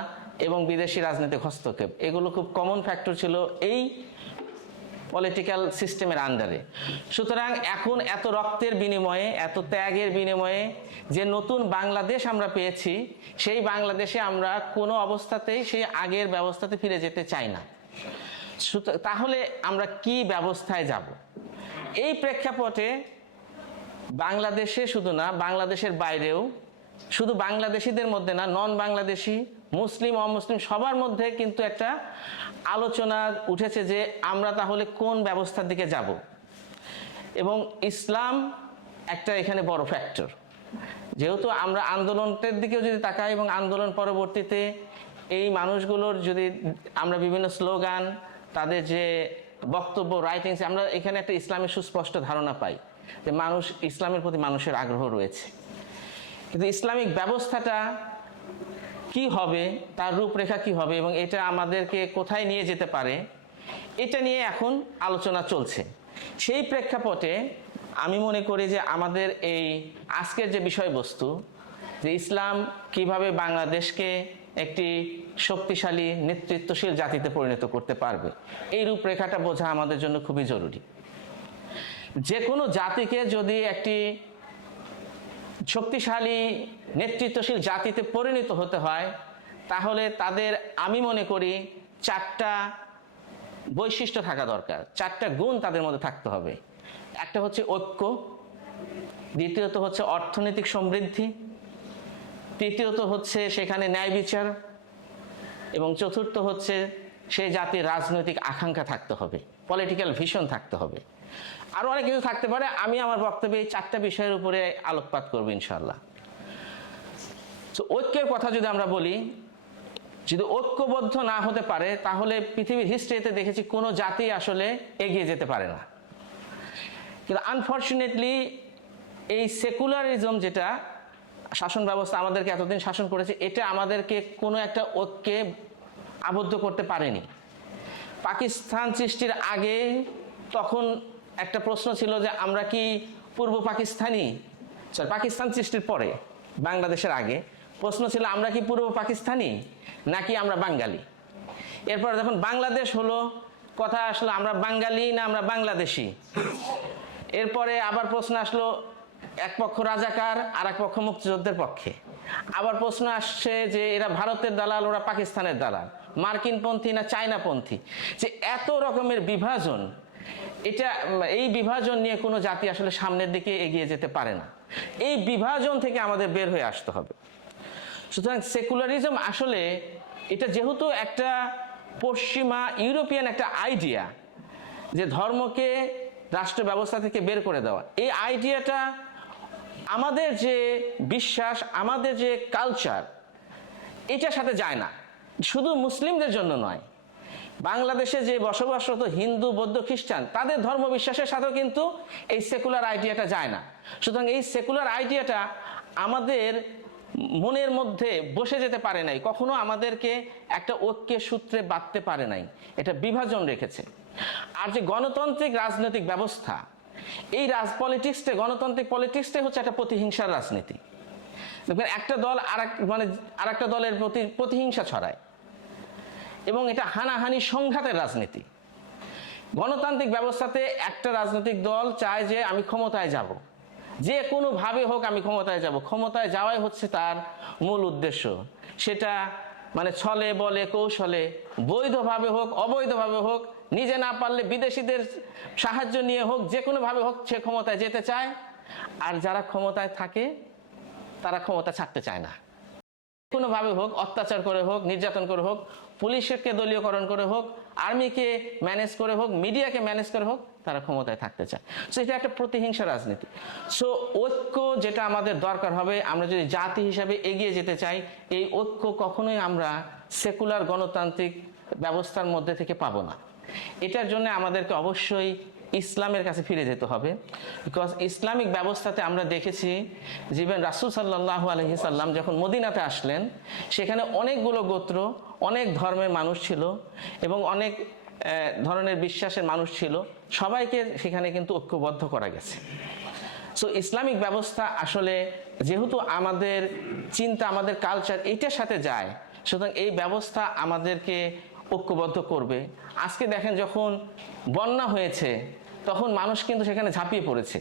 এবং বিদেশি রাজনৈতিক হস্তক্ষেপ, এগুলো খুব কমন ফ্যাক্টর ছিল এই পলিটিক্যাল সিস্টেমের আন্ডারে। সুতরাং এখন এত রক্তের বিনিময়ে, এত ত্যাগের বিনিময়ে যে নতুন বাংলাদেশ আমরা পেয়েছি, সেই বাংলাদেশে আমরা কোনো অবস্থাতেই সেই আগের ব্যবস্থাতে ফিরে যেতে চাই না। তাহলে আমরা কি ব্যবস্থায় যাব? এই প্রেক্ষাপটে বাংলাদেশে শুধু না, বাংলাদেশের বাইরেও, শুধু বাংলাদেশিদের মধ্যে না, নন বাংলাদেশি, মুসলিম অমুসলিম সবার মধ্যে কিন্তু একটা আলোচনা উঠেছে যে আমরা তাহলে কোন ব্যবস্থার দিকে যাব। এবং ইসলাম একটা এখানে বড় ফ্যাক্টর। যেহেতু আমরা আন্দোলনের দিকেও যদি তাকাই এবং আন্দোলন পরবর্তীতে এই মানুষগুলোর যদি আমরা বিভিন্ন স্লোগান, তাদের যে বক্তব্য, রাইটিংস, আমরা এখানে একটা ইসলামের সুস্পষ্ট ধারণা পাই যে মানুষ, ইসলামের প্রতি মানুষের আগ্রহ রয়েছে। কিন্তু ইসলামিক ব্যবস্থাটা কি হবে, তার রূপরেখা কি হবে এবং এটা আমাদেরকে কোথায় নিয়ে যেতে পারে, এটা নিয়ে এখন আলোচনা চলছে। সেই প্রেক্ষাপটে আমি মনে করি যে আমাদের এই আজকের যে বিষয়বস্তু, যে ইসলাম কিভাবে বাংলাদেশকে একটি শক্তিশালী নেতৃত্বশীল জাতিতে পরিণত করতে পারবে, এই রূপরেখাটা বোঝা আমাদের জন্য খুবই জরুরি। যে কোনো জাতিকে যদি একটি শক্তিশালী নেতৃত্বশীল জাতিতে পরিণত হতে হয়, তাহলে তাদের, আমি মনে করি, 4টা বৈশিষ্ট্য থাকা দরকার, 4টা গুণ তাদের মধ্যে থাকতে হবে। একটা হচ্ছে ঐক্য, দ্বিতীয়ত হচ্ছে অর্থনৈতিক সমৃদ্ধি, তৃতীয়ত হচ্ছে সেখানে ন্যায় বিচার, এবং চতুর্থ হচ্ছে সেই জাতির রাজনৈতিক আকাঙ্ক্ষা থাকতে হবে, পলিটিক্যাল ভিশন থাকতে হবে। আরও অনেক কিছু থাকতে পারে, আমি আমার বক্তব্যে এই 4টা বিষয়ের উপরে আলোকপাত করবো ইনশাআল্লাহ। তো ঐক্যের কথা যদি আমরা বলি, যদি ঐক্যবদ্ধ না হতে পারে তাহলে পৃথিবীর হিস্ট্রিতে দেখেছি কোনো জাতি আসলে এগিয়ে যেতে পারে না। কিন্তু আনফর্চুনেটলি এই সেকুলারিজম যেটা শাসন ব্যবস্থা আমাদেরকে এতদিন শাসন করেছে, এটা আমাদেরকে কোনো একটা ঐক্যে আবদ্ধ করতে পারেনি। পাকিস্তান সৃষ্টির আগে তখন একটা প্রশ্ন ছিল যে আমরা কি পূর্ব পাকিস্তানি, পাকিস্তান সৃষ্টির পরে বাংলাদেশের আগে প্রশ্ন ছিল আমরা কি পূর্ব পাকিস্তানি নাকি আমরা বাঙালি। এরপর যখন বাংলাদেশ হলো কথা আসলো আমরা বাঙালি না আমরা বাংলাদেশি। এরপরে আবার প্রশ্ন আসলো এক পক্ষ রাজাকার আর এক পক্ষ মুক্তিযুদ্ধের পক্ষে। আবার প্রশ্ন আসছে যে এরা ভারতের দালাল ওরা পাকিস্তানের দালাল, মার্কিনপন্থী না চায়নাপন্থী। যে এত রকমের বিভাজন, এই বিভাজন নিয়ে কোনো জাতি আসলে সামনের দিকে এগিয়ে যেতে পারে না। এই বিভাজন থেকে আমাদের বের হয়ে আসতে হবে। সুতরাং সেকুলারিজম আসলে এটা যেহেতু একটা পশ্চিমা ইউরোপিয়ান একটা আইডিয়া যে ধর্মকে রাষ্ট্র ব্যবস্থা থেকে বের করে দেওয়া, এই আইডিয়াটা আমাদের যে বিশ্বাস, আমাদের যে কালচার, এটার সাথে যায় না। শুধু মুসলিমদের জন্য নয়, বাংলাদেশে যে বসবাসরত হিন্দু, বৌদ্ধ, খ্রিস্টান তাদের ধর্ম বিশ্বাসের সাথেও কিন্তু এই সেকুলার আইডিয়াটা যায় না। সুতরাং এই সেকুলার আইডিয়াটা আমাদের মনের মধ্যে বসে যেতে পারে নাই, কখনো আমাদেরকে একটা ঐক্যের সূত্রে বাঁধতে পারে নাই, এটা বিভাজন রেখেছে। আর যে গণতান্ত্রিক রাজনৈতিক ব্যবস্থা, এই গণতান্ত্রিক পলিটিক্সটাই হচ্ছে একটা প্রতিহিংসার রাজনীতি। দেখবেন একটা দল আর একটা দলের প্রতি প্রতিহিংসা ছড়ায় এবং এটা হানাহানি সংঘাতের রাজনীতি। গণতান্ত্রিক ব্যবস্থাতে একটা রাজনৈতিক দল চায় যে আমি ক্ষমতায় যাব, যে কোনোভাবে হোক আমি ক্ষমতায় যাব, ক্ষমতায় যাওয়াই হচ্ছে তার মূল উদ্দেশ্য। সেটা ছলে বলে কৌশলে, বৈধভাবে হোক অবৈধভাবে হোক, নিজে না পারলে বিদেশিদের সাহায্য নিয়ে হোক, যে কোনোভাবে হোক সে ক্ষমতায় যেতে চায়। আর যারা ক্ষমতায় থাকে তারা ক্ষমতা ছাড়তে চায় না। কোনোভাবে হোক, অত্যাচার করে হোক, নির্যাতন করে হোক, পুলিশকে দলীয়করণ করে হোক, আর্মিকে ম্যানেজ করে হোক, মিডিয়াকে ম্যানেজ করে হোক, তারা ক্ষমতায় থাকতে চায়। সো এটা একটা প্রতিহিংসা রাজনীতি। সো ঐক্য যেটা আমাদের দরকার হবে, আমরা যদি জাতি হিসাবে এগিয়ে যেতে চাই, এই ঐক্য কখনোই আমরা সেকুলার গণতান্ত্রিক ব্যবস্থার মধ্যে থেকে পাবো না। এটার জন্য আমাদেরকে অবশ্যই ইসলামের কাছে ফিরে যেতে হবে। বিকজ ইসলামিক ব্যবস্থাতে আমরা দেখেছি যে রাসূল সাল্লাল্লাহু আলাইহি সাল্লাম যখন মদিনাতে আসলেন, সেখানে অনেকগুলো গোত্র, অনেক ধর্মের মানুষ ছিল এবং অনেক ধরনের বিশ্বাসের মানুষ ছিল, সবাইকে সেখানে কিন্তু ঐক্যবদ্ধ করা গেছে। সো ইসলামিক ব্যবস্থা আসলে যেহেতু আমাদের চিন্তা, আমাদের কালচার এটার সাথে যায়, সুতরাং এই ব্যবস্থা আমাদেরকে ঐক্যবদ্ধ করবে। আজকে দেখেন যখন বন্যা হয়েছে তখন মানুষ কিন্তু সেখানে ঝাঁপিয়ে পড়েছে।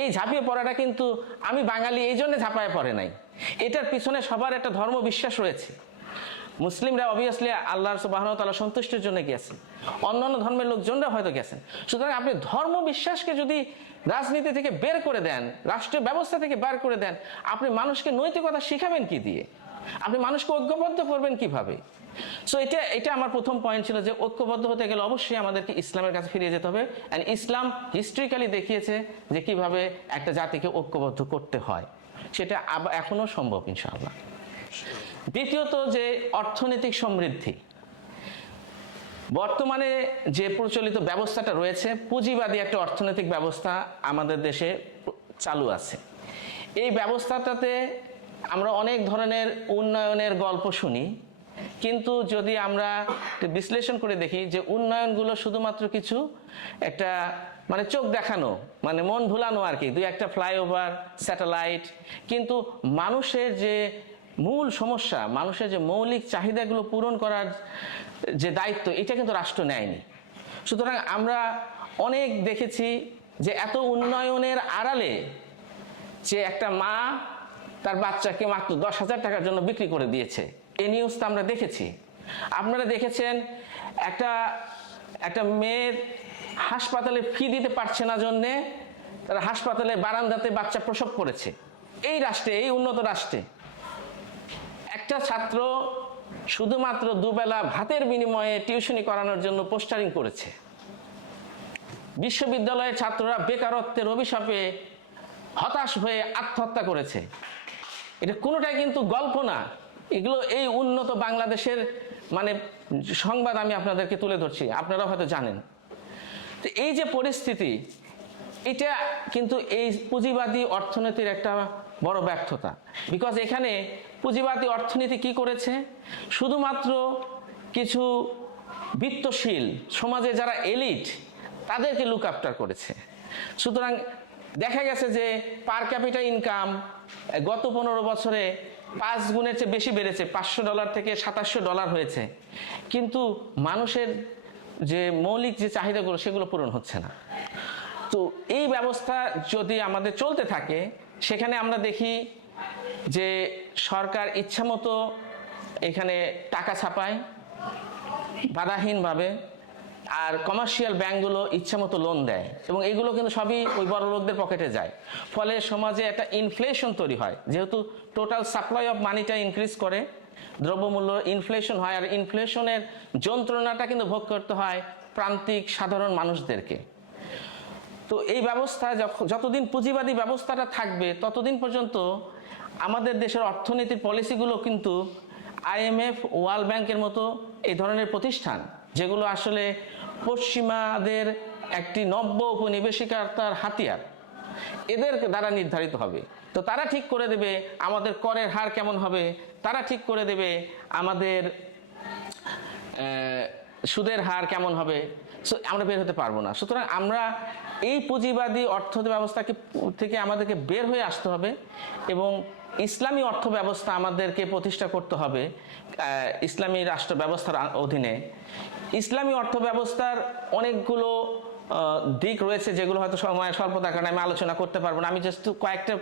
এই ঝাঁপিয়ে পড়াটা কিন্তু আমি বাঙালি এই জন্য ঝাঁপায় পড়ে নাই, এটার পিছনে সবার একটা ধর্ম বিশ্বাস রয়েছে। মুসলিমরা অবভিয়াসলি আল্লাহ সুবহানাহু ওয়া তাআলা সন্তুষ্টির জন্য গেছেন, অন্যান্য ধর্মের লোকজনরা হয়তো গেছেন। সুতরাং আপনি ধর্ম বিশ্বাসকে যদি রাজনীতি থেকে বের করে দেন, রাষ্ট্রীয় ব্যবস্থা থেকে বের করে দেন, আপনি মানুষকে নৈতিকতা শিখাবেন কি দিয়ে? আপনি মানুষকে ঐক্যবদ্ধ করবেন কিভাবে? সো এটা আমার প্রথম পয়েন্ট ছিল যে ঐক্যবদ্ধ হতে গেলে অবশ্যই আমাদেরকে ইসলামের কাছে ফিরে যেতে হবে। অ্যান্ড ইসলাম হিস্ট্রিক্যালি দেখিয়েছে যে কিভাবে একটা জাতিকে ঐক্যবদ্ধ করতে হয়, সেটা এখনো সম্ভব ইনশাআল্লাহ। দ্বিতীয়ত যে অর্থনৈতিক সমৃদ্ধি, বর্তমানে যে প্রচলিত ব্যবস্থাটা রয়েছে, পুঁজিবাদী একটা অর্থনৈতিক ব্যবস্থা আমাদের দেশে চালু আছে। এই ব্যবস্থাটাতে আমরা অনেক ধরনের উন্নয়নের গল্প শুনি, কিন্তু যদি আমরা বিশ্লেষণ করে দেখি যে উন্নয়নগুলো শুধুমাত্র কিছু একটা চোখ দেখানো, মন ভুলানো আর কি, দুই একটা ফ্লাইওভার, স্যাটেলাইট, কিন্তু মানুষের যে মূল সমস্যা, মানুষের যে মৌলিক চাহিদাগুলো পূরণ করার যে দায়িত্ব, এটা কিন্তু রাষ্ট্র নেয়নি। সুতরাং আমরা অনেক দেখেছি যে এত উন্নয়নের আড়ালে যে একটা মা তার বাচ্চাকে মাত্র 10,000 টাকার জন্য বিক্রি করে দিয়েছে, এই নিউজটা আমরা দেখেছি। আপনারা দেখেছেন একটা মেয়ের হাসপাতালে ফি দিতে পারছে না জন্যে তারা হাসপাতালে বারান্দাতে বাচ্চা প্রসব করেছে। এই রাষ্ট্রে, এই উন্নত রাষ্ট্রে একটা ছাত্র শুধুমাত্র দুবেলা ভাতের বিনিময়ে টিউশনি করানোর জন্য পোস্টারিং করেছে। বিশ্ববিদ্যালয়ের ছাত্ররা বেকারত্বের অভিশাপে হতাশ হয়ে আত্মহত্যা করেছে। এটা কোনোটাই কিন্তু গল্প না, এগুলো এই উন্নত বাংলাদেশের মানে সংবাদ আমি আপনাদেরকে তুলে ধরছি, আপনারা হয়তো জানেন। তো এই যে পরিস্থিতি, এটা কিন্তু এই পুঁজিবাদী অর্থনীতির একটা বড় ব্যর্থতা। বিকজ এখানে পুঁজিবাদী অর্থনীতি কি করেছে, শুধুমাত্র কিছু বিত্তশীল সমাজে যারা এলিট তাদেরকে লুক আফটার করেছে। সুতরাং দেখা গেছে যে পার ক্যাপিটা ইনকাম গত 15 বছরে 5 গুণের চেয়ে বেশি বেড়েছে, $500 থেকে $2700 হয়েছে, কিন্তু মানুষের যে মৌলিক যে চাহিদাগুলো সেগুলো পূরণ হচ্ছে না। তো এই ব্যবস্থা যদি আমাদের চলতে থাকে, সেখানে আমরা দেখি যে সরকার ইচ্ছামতো এখানে টাকা ছাপায় বাধাহীনভাবে, আর কমার্শিয়াল ব্যাংকগুলো ইচ্ছামতো লোন দেয়, এবং এগুলো কিন্তু সবই ওই বড় লোকদের পকেটে যায়। ফলে সমাজে একটা ইনফ্লেশন তৈরি হয়, যেহেতু টোটাল সাপ্লাই অফ মানিটা ইনক্রিজ করে, দ্রব্যমূল্য ইনফ্লেশন হয়, আর ইনফ্লেশনের যন্ত্রণাটা কিন্তু ভোগ করতে হয় প্রান্তিক সাধারণ মানুষদেরকে। তো এই ব্যবস্থা যতদিন পুঁজিবাদী ব্যবস্থাটা থাকবে ততদিন পর্যন্ত আমাদের দেশের অর্থনীতির পলিসিগুলো কিন্তু IMF, ওয়ার্ল্ড ব্যাংকের মতো এই ধরনের প্রতিষ্ঠান, যেগুলো আসলে পশ্চিমাদের একটি নব্য উপনিবেশিকতার হাতিয়ার, এদের দ্বারা নির্ধারিত হবে। তো তারা ঠিক করে দেবে আমাদের করের হার কেমন হবে, তারা ঠিক করে দেবে আমাদের সুদের হার কেমন হবে, আমরা বের হতে পারবো না। সুতরাং আমরা এই পুঁজিবাদী অর্থ ব্যবস্থাকে থেকে আমাদেরকে বের হয়ে আসতে হবে, এবং ইসলামী অর্থ ব্যবস্থা আমাদেরকে প্রতিষ্ঠা করতে হবে ইসলামী রাষ্ট্র ব্যবস্থার অধীনে। ইসলামী অর্থ ব্যবস্থার অনেকগুলো দিক রয়েছে, যেগুলো হয়তো সময় স্বল্পতার কারণে আমি আলোচনা করতে পারবো না। আমি জাস্ট কয়েকটা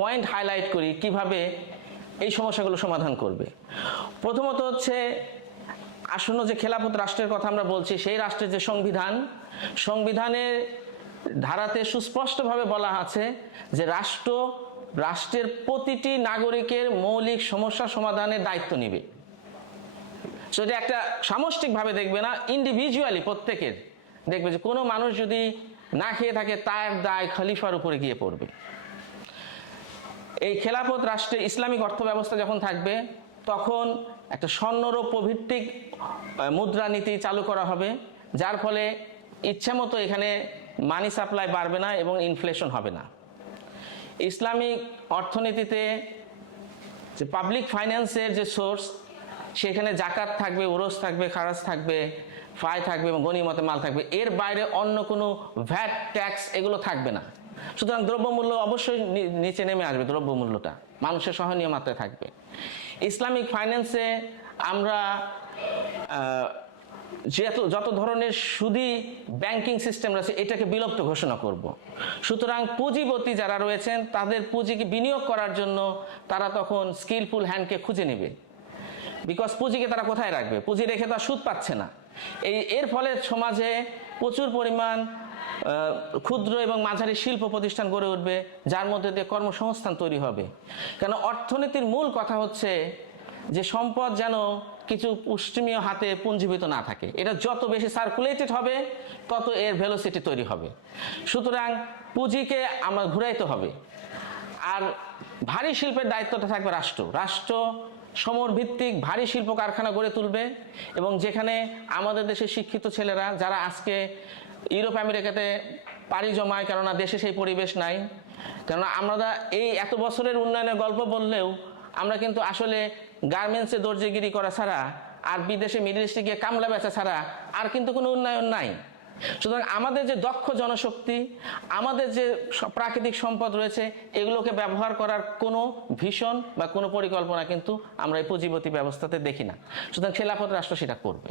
পয়েন্ট হাইলাইট করি কিভাবে এই সমস্যাগুলো সমাধান করবে। প্রথমত হচ্ছে, আসন্ন যে খেলাফত রাষ্ট্রের কথা আমরা বলছি, সেই রাষ্ট্রের যে সংবিধানের ধারাতে সুস্পষ্টভাবে বলা আছে যে রাষ্ট্রের প্রতিটি নাগরিকের মৌলিক সমস্যা সমাধানের দায়িত্ব নেবে। সেটা একটা সামষ্টিকভাবে দেখবে না, ইন্ডিভিজুয়ালি প্রত্যেকের দেখবে যে কোনো মানুষ যদি না খেয়ে থাকে তার দায় খলিফার উপরে গিয়ে পড়বে। এই খেলাফত রাষ্ট্রে ইসলামিক অর্থ ব্যবস্থা যখন থাকবে, তখন একটা স্বর্ণরৌপ্য ভিত্তিক মুদ্রানীতি চালু করা হবে, যার ফলে ইচ্ছামতো এখানে মানি সাপ্লাই বাড়বে না এবং ইনফ্লেশন হবে না। ইসলামিক অর্থনীতিতে যে পাবলিক ফাইন্যান্সের যে সোর্স, সেখানে জাকাত থাকবে, উরস থাকবে, খারাজ থাকবে, ফাই থাকবে এবং গনিমতে মাল থাকবে, এর বাইরে অন্য কোনো ভ্যাট, ট্যাক্স এগুলো থাকবে না। সুতরাং দ্রব্যমূল্য অবশ্যই নিচে নেমে আসবে, দ্রব্যমূল্যটা মানুষের সহনীয় মাত্রায় থাকবে। ইসলামিক ফাইন্যান্সে আমরা যত ধরনের সুদী ব্যাংকিং সিস্টেম রয়েছে এটাকে বিলুপ্ত ঘোষণা করব। সুতরাং পুঁজিপতি যারা রয়েছেন তাদের পুঁজিকে বিনিয়োগ করার জন্য তারা তখন স্কিলফুল হ্যান্ডকে খুঁজে নেবে, বিকজ পুঁজিকে তারা কোথায় রাখবে, পুঁজি রেখে তো আর সুদ পাচ্ছে না। এর ফলে সমাজে প্রচুর পরিমাণ ক্ষুদ্র এবং মাঝারি শিল্প প্রতিষ্ঠান গড়ে উঠবে, যার মধ্যে দিয়ে কর্মসংস্থান তৈরি হবে। কেন অর্থনীতির মূল কথা হচ্ছে যে সম্পদ যেন কিছু পুষ্টিমীয় হাতে পুঞ্জীভূত না থাকে, এটা যত বেশি সার্কুলেটেড হবে তত এর ভেলোসিটি তৈরি হবে। সুতরাং পুঁজিকে আমরা ঘুরাইতে হবে। আর ভারী শিল্পের দায়িত্বটা থাকবে রাষ্ট্র সমর ভিত্তিক ভারী শিল্প কারখানা গড়ে তুলবে, এবং যেখানে আমাদের দেশের শিক্ষিত ছেলেরা যারা আজকে ইউরোপ আমেরিকাতে পাড়ি জমায়, কেননা দেশে সেই পরিবেশ নাই, কেননা আমরা এই এত বছরের উন্নয়নের গল্প বললেও আমরা কিন্তু আসলে গার্মেন্টসে দর্জিগিরি করা ছাড়া আর বিদেশে মিডল ইস্টে গিয়ে কামলা বেচা ছাড়া আর কিন্তু কোনো উন্নয়ন নাই। সুতরাং আমাদের যে দক্ষ জনশক্তি, আমাদের যে প্রাকৃতিক সম্পদ রয়েছে, এগুলোকে ব্যবহার করার কোনো ভিশন বা কোনো পরিকল্পনা কিন্তু আমরা এই পুঁজিপতি ব্যবস্থাতে দেখি না। সুতরাং খেলাফত রাষ্ট্র সেটা করবে।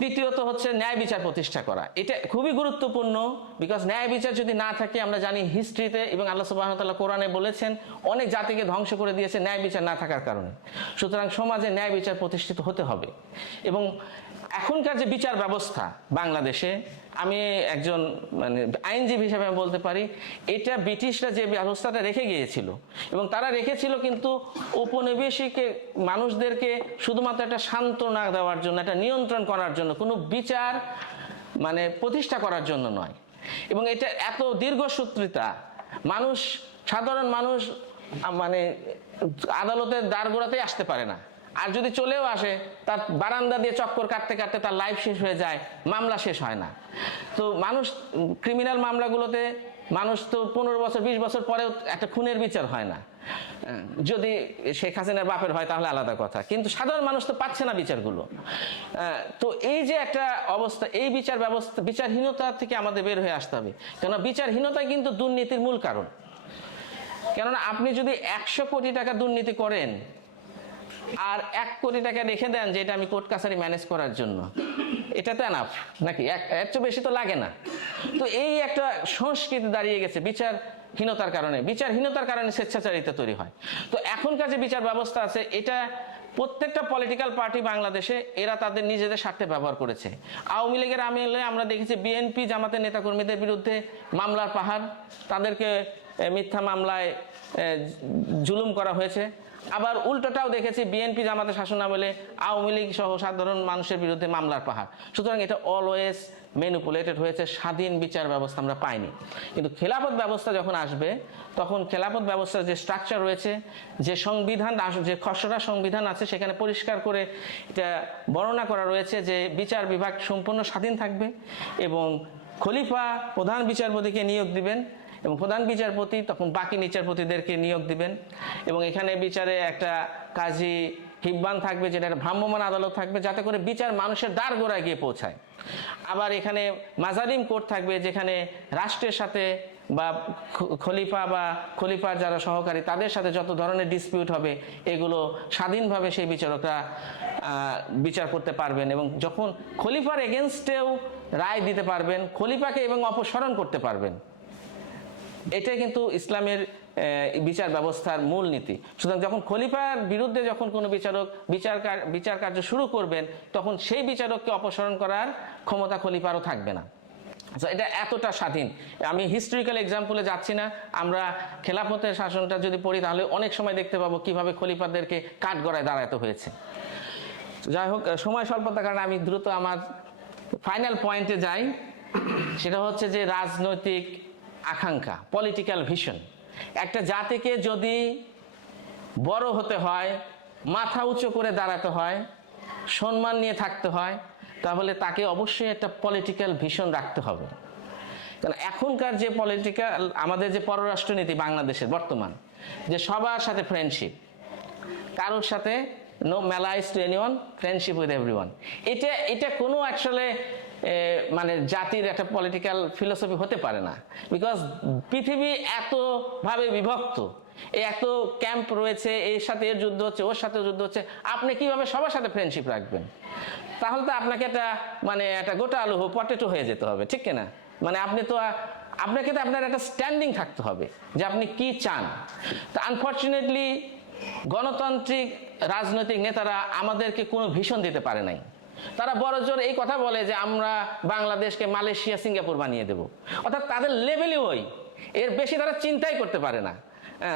দ্বিতীয়ত হচ্ছে ন্যায় বিচার প্রতিষ্ঠা করা। এটা খুবই গুরুত্বপূর্ণ, বিকজ ন্যায় বিচার যদি না থাকে, আমরা জানি হিস্ট্রিতে এবং আল্লাহ সুবহানাহু ওয়া তাআলা কোরআনে বলেছেন অনেক জাতিকে ধ্বংস করে দিয়েছে ন্যায় বিচার না থাকার কারণে। সুতরাং সমাজে ন্যায় বিচার প্রতিষ্ঠিত হতে হবে। এবং এখনকার যে বিচার ব্যবস্থা বাংলাদেশে, আমি একজন আইনজীবী হিসেবে বলতে পারি, এটা ব্রিটিশরা যে ব্যবস্থাটা রেখে গিয়েছিল, এবং তারা রেখেছিল কিন্তু উপনিবেশিক মানুষদেরকে শুধুমাত্র একটা সান্ত্বনা দেওয়ার জন্য, একটা নিয়ন্ত্রণ করার জন্য, কোনো বিচার মানে প্রতিষ্ঠা করার জন্য নয়, এবং এটা এত দীর্ঘসূত্রিতা, সাধারণ মানুষ মানে আদালতের দ্বারগোড়াতেই আসতে পারে না, আর যদি চলেও আসে তার বারান্দা দিয়ে চক্কর কাটতে কাটতে তার লাইফ শেষ হয়ে যায়, মামলা শেষ হয় না। তো মানুষ ক্রিমিনাল মামলাগুলোতে মানুষ তো 15 বছর 20 বছর পরেও একটা খুনের বিচার হয় না। যদি শেখ হাসিনার বাপের হয় তাহলে আলাদা কথা, কিন্তু সাধারণ মানুষ তো পাচ্ছে না বিচারগুলো। তো এই যে একটা অবস্থা, এই বিচার ব্যবস্থা, বিচারহীনতা থেকে আমাদের বের হয়ে আসতে হবে, কেন বিচারহীনতাই কিন্তু দুর্নীতির মূল কারণ। কেননা আপনি যদি 100 কোটি টাকা দুর্নীতি করেন আর 1 কোটি টাকা রেখে দেন যে এটা আমি কোর্ট কাছারি ম্যানেজ করার জন্য, এটা তো এনাফ নাকি? এর চেয়ে বেশি তো লাগে না। তো এই একটা সংস্কৃতি দাঁড়িয়ে গেছে বিচারহীনতার কারণে। বিচারহীনতার কারণে স্বেচ্ছাচারিতা তৈরি হয়। তো এখনকার যে বিচার ব্যবস্থা আছে, এটা প্রত্যেকটা পলিটিক্যাল পার্টি বাংলাদেশে এরা তাদের নিজেদের স্বার্থে ব্যবহার করেছে। আওয়ামী লীগের আমলে আমরা দেখেছি বিএনপি জামাতের নেতাকর্মীদের বিরুদ্ধে মামলার পাহাড়, তাদেরকে মিথ্যা মামলায় জুলুম করা হয়েছে। আবার উল্টোটাও দেখেছি বিএনপি জামাতের শাসনামলে আওয়ামী লীগ সহ সাধারণ মানুষের বিরুদ্ধে মামলার পাহাড়। সুতরাং এটা অলওয়েজ ম্যানিপুলেটেড হয়েছে, স্বাধীন বিচার ব্যবস্থা আমরা পাইনি। কিন্তু খেলাফত ব্যবস্থা যখন আসবে, তখন খেলাফত ব্যবস্থার যে স্ট্রাকচার রয়েছে, যে সংবিধান, যে খসড়া সংবিধান আছে, সেখানে পরিষ্কার করে এটা বর্ণনা করা রয়েছে যে বিচার বিভাগ সম্পূর্ণ স্বাধীন থাকবে এবং খলিফা প্রধান বিচারপতিকে নিয়োগ দিবেন এবং প্রধান বিচারপতি তখন বাকি বিচারপতিদেরকে নিয়োগ দিবেন, এবং এখানে বিচারে একটা কাজী হিব্বান থাকবে, যেটা একটা ভ্রাম্যমাণ আদালত থাকবে, যাতে করে বিচার মানুষের দ্বার গোড়ায় গিয়ে পৌঁছায়। আবার এখানে মাজারিম কোর্ট থাকবে, যেখানে রাষ্ট্রের সাথে বা খলিফা বা খলিফার যারা সহকারী তাদের সাথে যত ধরনের ডিসপিউট হবে এগুলো স্বাধীনভাবে সেই বিচারকরা বিচার করতে পারবেন, এবং যখন খলিফার এগেনস্টেও রায় দিতে পারবেন, খলিফাকে এবং অপসারণ করতে পারবেন। এটাই কিন্তু ইসলামের বিচার ব্যবস্থার মূল নীতি। সুতরাং যখন খলিফার বিরুদ্ধে যখন কোনো বিচারক বিচার কার্য শুরু করবেন, তখন সেই বিচারককে অপসারণ করার ক্ষমতা খলিফারও থাকবে না। এটা এতটা স্বাধীন। আমি হিস্ট্রিক্যাল এক্সাম্পলে যাচ্ছি না, আমরা খেলাফতের শাসনটা যদি পড়ি তাহলে অনেক সময় দেখতে পাবো কিভাবে খলিফাদেরকে কাঠগড়ায় দাঁড়াতে হয়েছে। যাই হোক, সময় স্বল্পতার কারণে আমি দ্রুত আমার ফাইনাল পয়েন্টে যাই। সেটা হচ্ছে যে রাজনৈতিক আকাঙ্ক্ষা, পলিটিক্যাল ভিশন। একটা জাতিকে যদি বড় হতে হয়, মাথা উঁচু করে দাঁড়াতে হয়, সম্মান নিয়ে থাকতে হয়, তাহলে তাকে অবশ্যই একটা পলিটিক্যাল ভিশন রাখতে হবে। কারণ এখনকার যে পলিটিক্যাল, আমাদের যে পররাষ্ট্রনীতি বাংলাদেশের বর্তমান, যে সবার সাথে ফ্রেন্ডশিপ, কারোর সাথে no malice to anyone, friendship with everyone, এটা কোনো আসলে মানে জাতির একটা পলিটিক্যাল ফিলোসফি হতে পারে না। বিকজ পৃথিবী এতভাবে বিভক্ত, এত ক্যাম্প রয়েছে, এর সাথে এর যুদ্ধ হচ্ছে, ওর সাথে যুদ্ধ হচ্ছে, আপনি কিভাবে সবার সাথে ফ্রেন্ডশিপ রাখবেন? তাহলে তো আপনাকে একটা গোটা আলু পটেটো হয়ে যেতে হবে, ঠিক কিনা? মানে আপনাকে তো আপনার একটা স্ট্যান্ডিং থাকতে হবে যে আপনি কি চান। তো আনফর্চুনেটলি গণতান্ত্রিক রাজনৈতিক নেতারা আমাদেরকে কোনো ভিশন দিতে পারে নাই। তারা বড়জোর এই কথা বলে যে আমরা বাংলাদেশকে মালয়েশিয়া, সিঙ্গাপুর বানিয়ে দেব, অর্থাৎ তাদের লেভেলই ওই, এর বেশি তারা চিন্তাই করতে পারে না।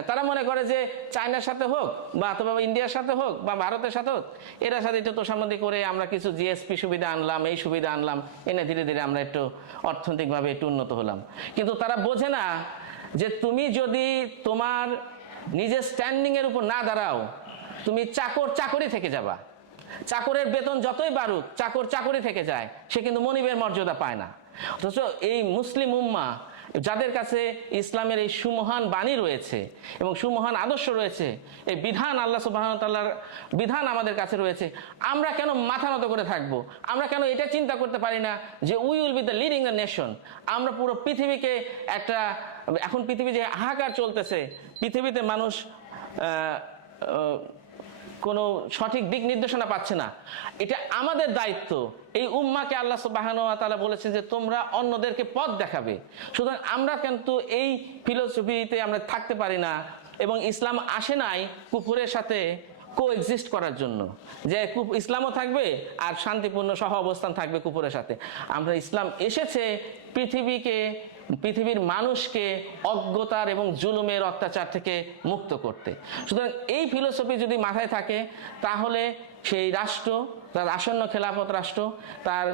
তারা মনে করে যে চায়নার সাথে হোক বা অথবা ইন্ডিয়ার সাথে হোক বা ভারতের সাথে হোক, এরা সাথে একটু তোষামোদি করে আমরা কিছু জিএসপি সুবিধা আনলাম, এই সুবিধা আনলাম, এনে ধীরে ধীরে আমরা একটু অর্থনৈতিকভাবে একটু উন্নত হলাম। কিন্তু তারা বোঝে না যে তুমি যদি তোমার নিজের স্ট্যান্ডিং এর উপর না দাঁড়াও, তুমি চাকরি থেকে যাবা। চাকরের বেতন যতই বাড়ুক, চাকরি থেকে যায়, সে কিন্তু মনিবের মর্যাদা পায় না। অথচ এই মুসলিম উম্মাহ, যাদের কাছে ইসলামের এই সুমহান বাণী রয়েছে এবং সুমহান আদর্শ রয়েছে, এই বিধান, আল্লাহ সুবহানাহু ওয়া তাআলার বিধান আমাদের কাছে রয়েছে, আমরা কেন মাথা নত করে থাকবো? আমরা কেন এটা চিন্তা করতে পারি না যে we will be the leading the nation? আমরা পুরো পৃথিবীকে এখন পৃথিবী যে হাহাকার চলতেছে, পৃথিবীতে মানুষ কোনো সঠিক দিক নির্দেশনা পাচ্ছে না, এটা আমাদের দায়িত্ব। এই উম্মাকে আল্লাহ সুবহানাহু ওয়া তাআলা বলেছেন যে তোমরা অন্যদেরকে পথ দেখাবে। সুতরাং আমরা কিন্তু এই ফিলোসফিতে আমরা থাকতে পারি না, এবং ইসলাম আসে নাই কুফরের সাথে কোএক্সিস্ট করার জন্য, যে ইসলামও থাকবে আর শান্তিপূর্ণ সহ অবস্থান থাকবে কুফরের সাথে। ইসলাম এসেছে পৃথিবীর মানুষকে অজ্ঞতার এবং জুলুমের অত্যাচার থেকে মুক্ত করতে। সুতরাং এই ফিলোসফি যদি মাথায় থাকে, তাহলে সেই রাষ্ট্র, তার আসন্ন খেলাফত রাষ্ট্র, তার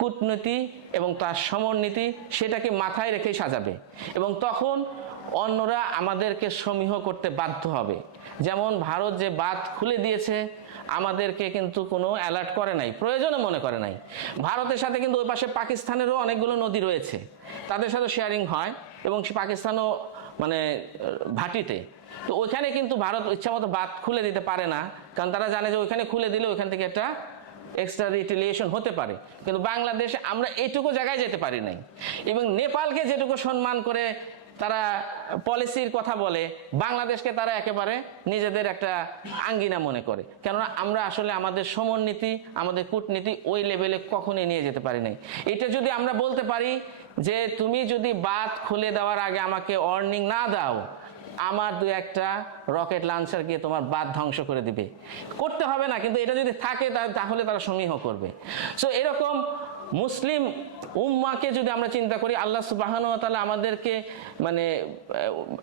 কূটনীতি এবং তার সমরনীতি সেটাকে মাথায় রেখেই সাজাবে, এবং তখন অন্যরা আমাদেরকে সমীহ করতে বাধ্য হবে। যেমন ভারত যে বাঁধ খুলে দিয়েছে, আমাদেরকে কিন্তু কোনো অ্যালার্ট করে নাই, প্রয়োজনে মনে করে নাই। ভারতের সাথে কিন্তু ওই পাশে পাকিস্তানেরও অনেকগুলো নদী রয়েছে, তাদের সাথে শেয়ারিং হয়, এবং পাকিস্তানও মানে ভাটিতে। তো ওইখানে কিন্তু ভারত ইচ্ছামতো বাঁধ খুলে দিতে পারে না, কারণ তারা জানে যে ওইখানে খুলে দিলে ওইখান থেকে একটা এক্সট্রা রিটেলিয়েশন হতে পারে। কিন্তু বাংলাদেশে আমরা এইটুকু জায়গায় যেতে পারি নাই, এবং নেপালকে যেটুকু সম্মান করে তারা পলিসির কথা বলে, বাংলাদেশকে তারা একেবারে নিজেদের একটা আঙ্গিনা মনে করে। কেননা আমরা আসলে আমাদের সমরনীতি, আমাদের কূটনীতি ওই লেভেলে কখনোই নিয়ে যেতে পারি নাই। এটা যদি আমরা বলতে পারি যে তুমি যদি বাঁধ খুলে দেওয়ার আগে আমাকে ওয়ার্নিং না দাও, আমার দু একটা রকেট লঞ্চার গিয়ে তোমার বাঁধ ধ্বংস করে দিবে, করতে হবে না, কিন্তু এটা যদি থাকে তাহলে তারা সমীহ করবে। সো এরকম মুসলিম উম্মাকে যদি আমরা চিন্তা করি, আল্লাহ সুবহানাহু ওয়া তাআলা আমাদেরকে মানে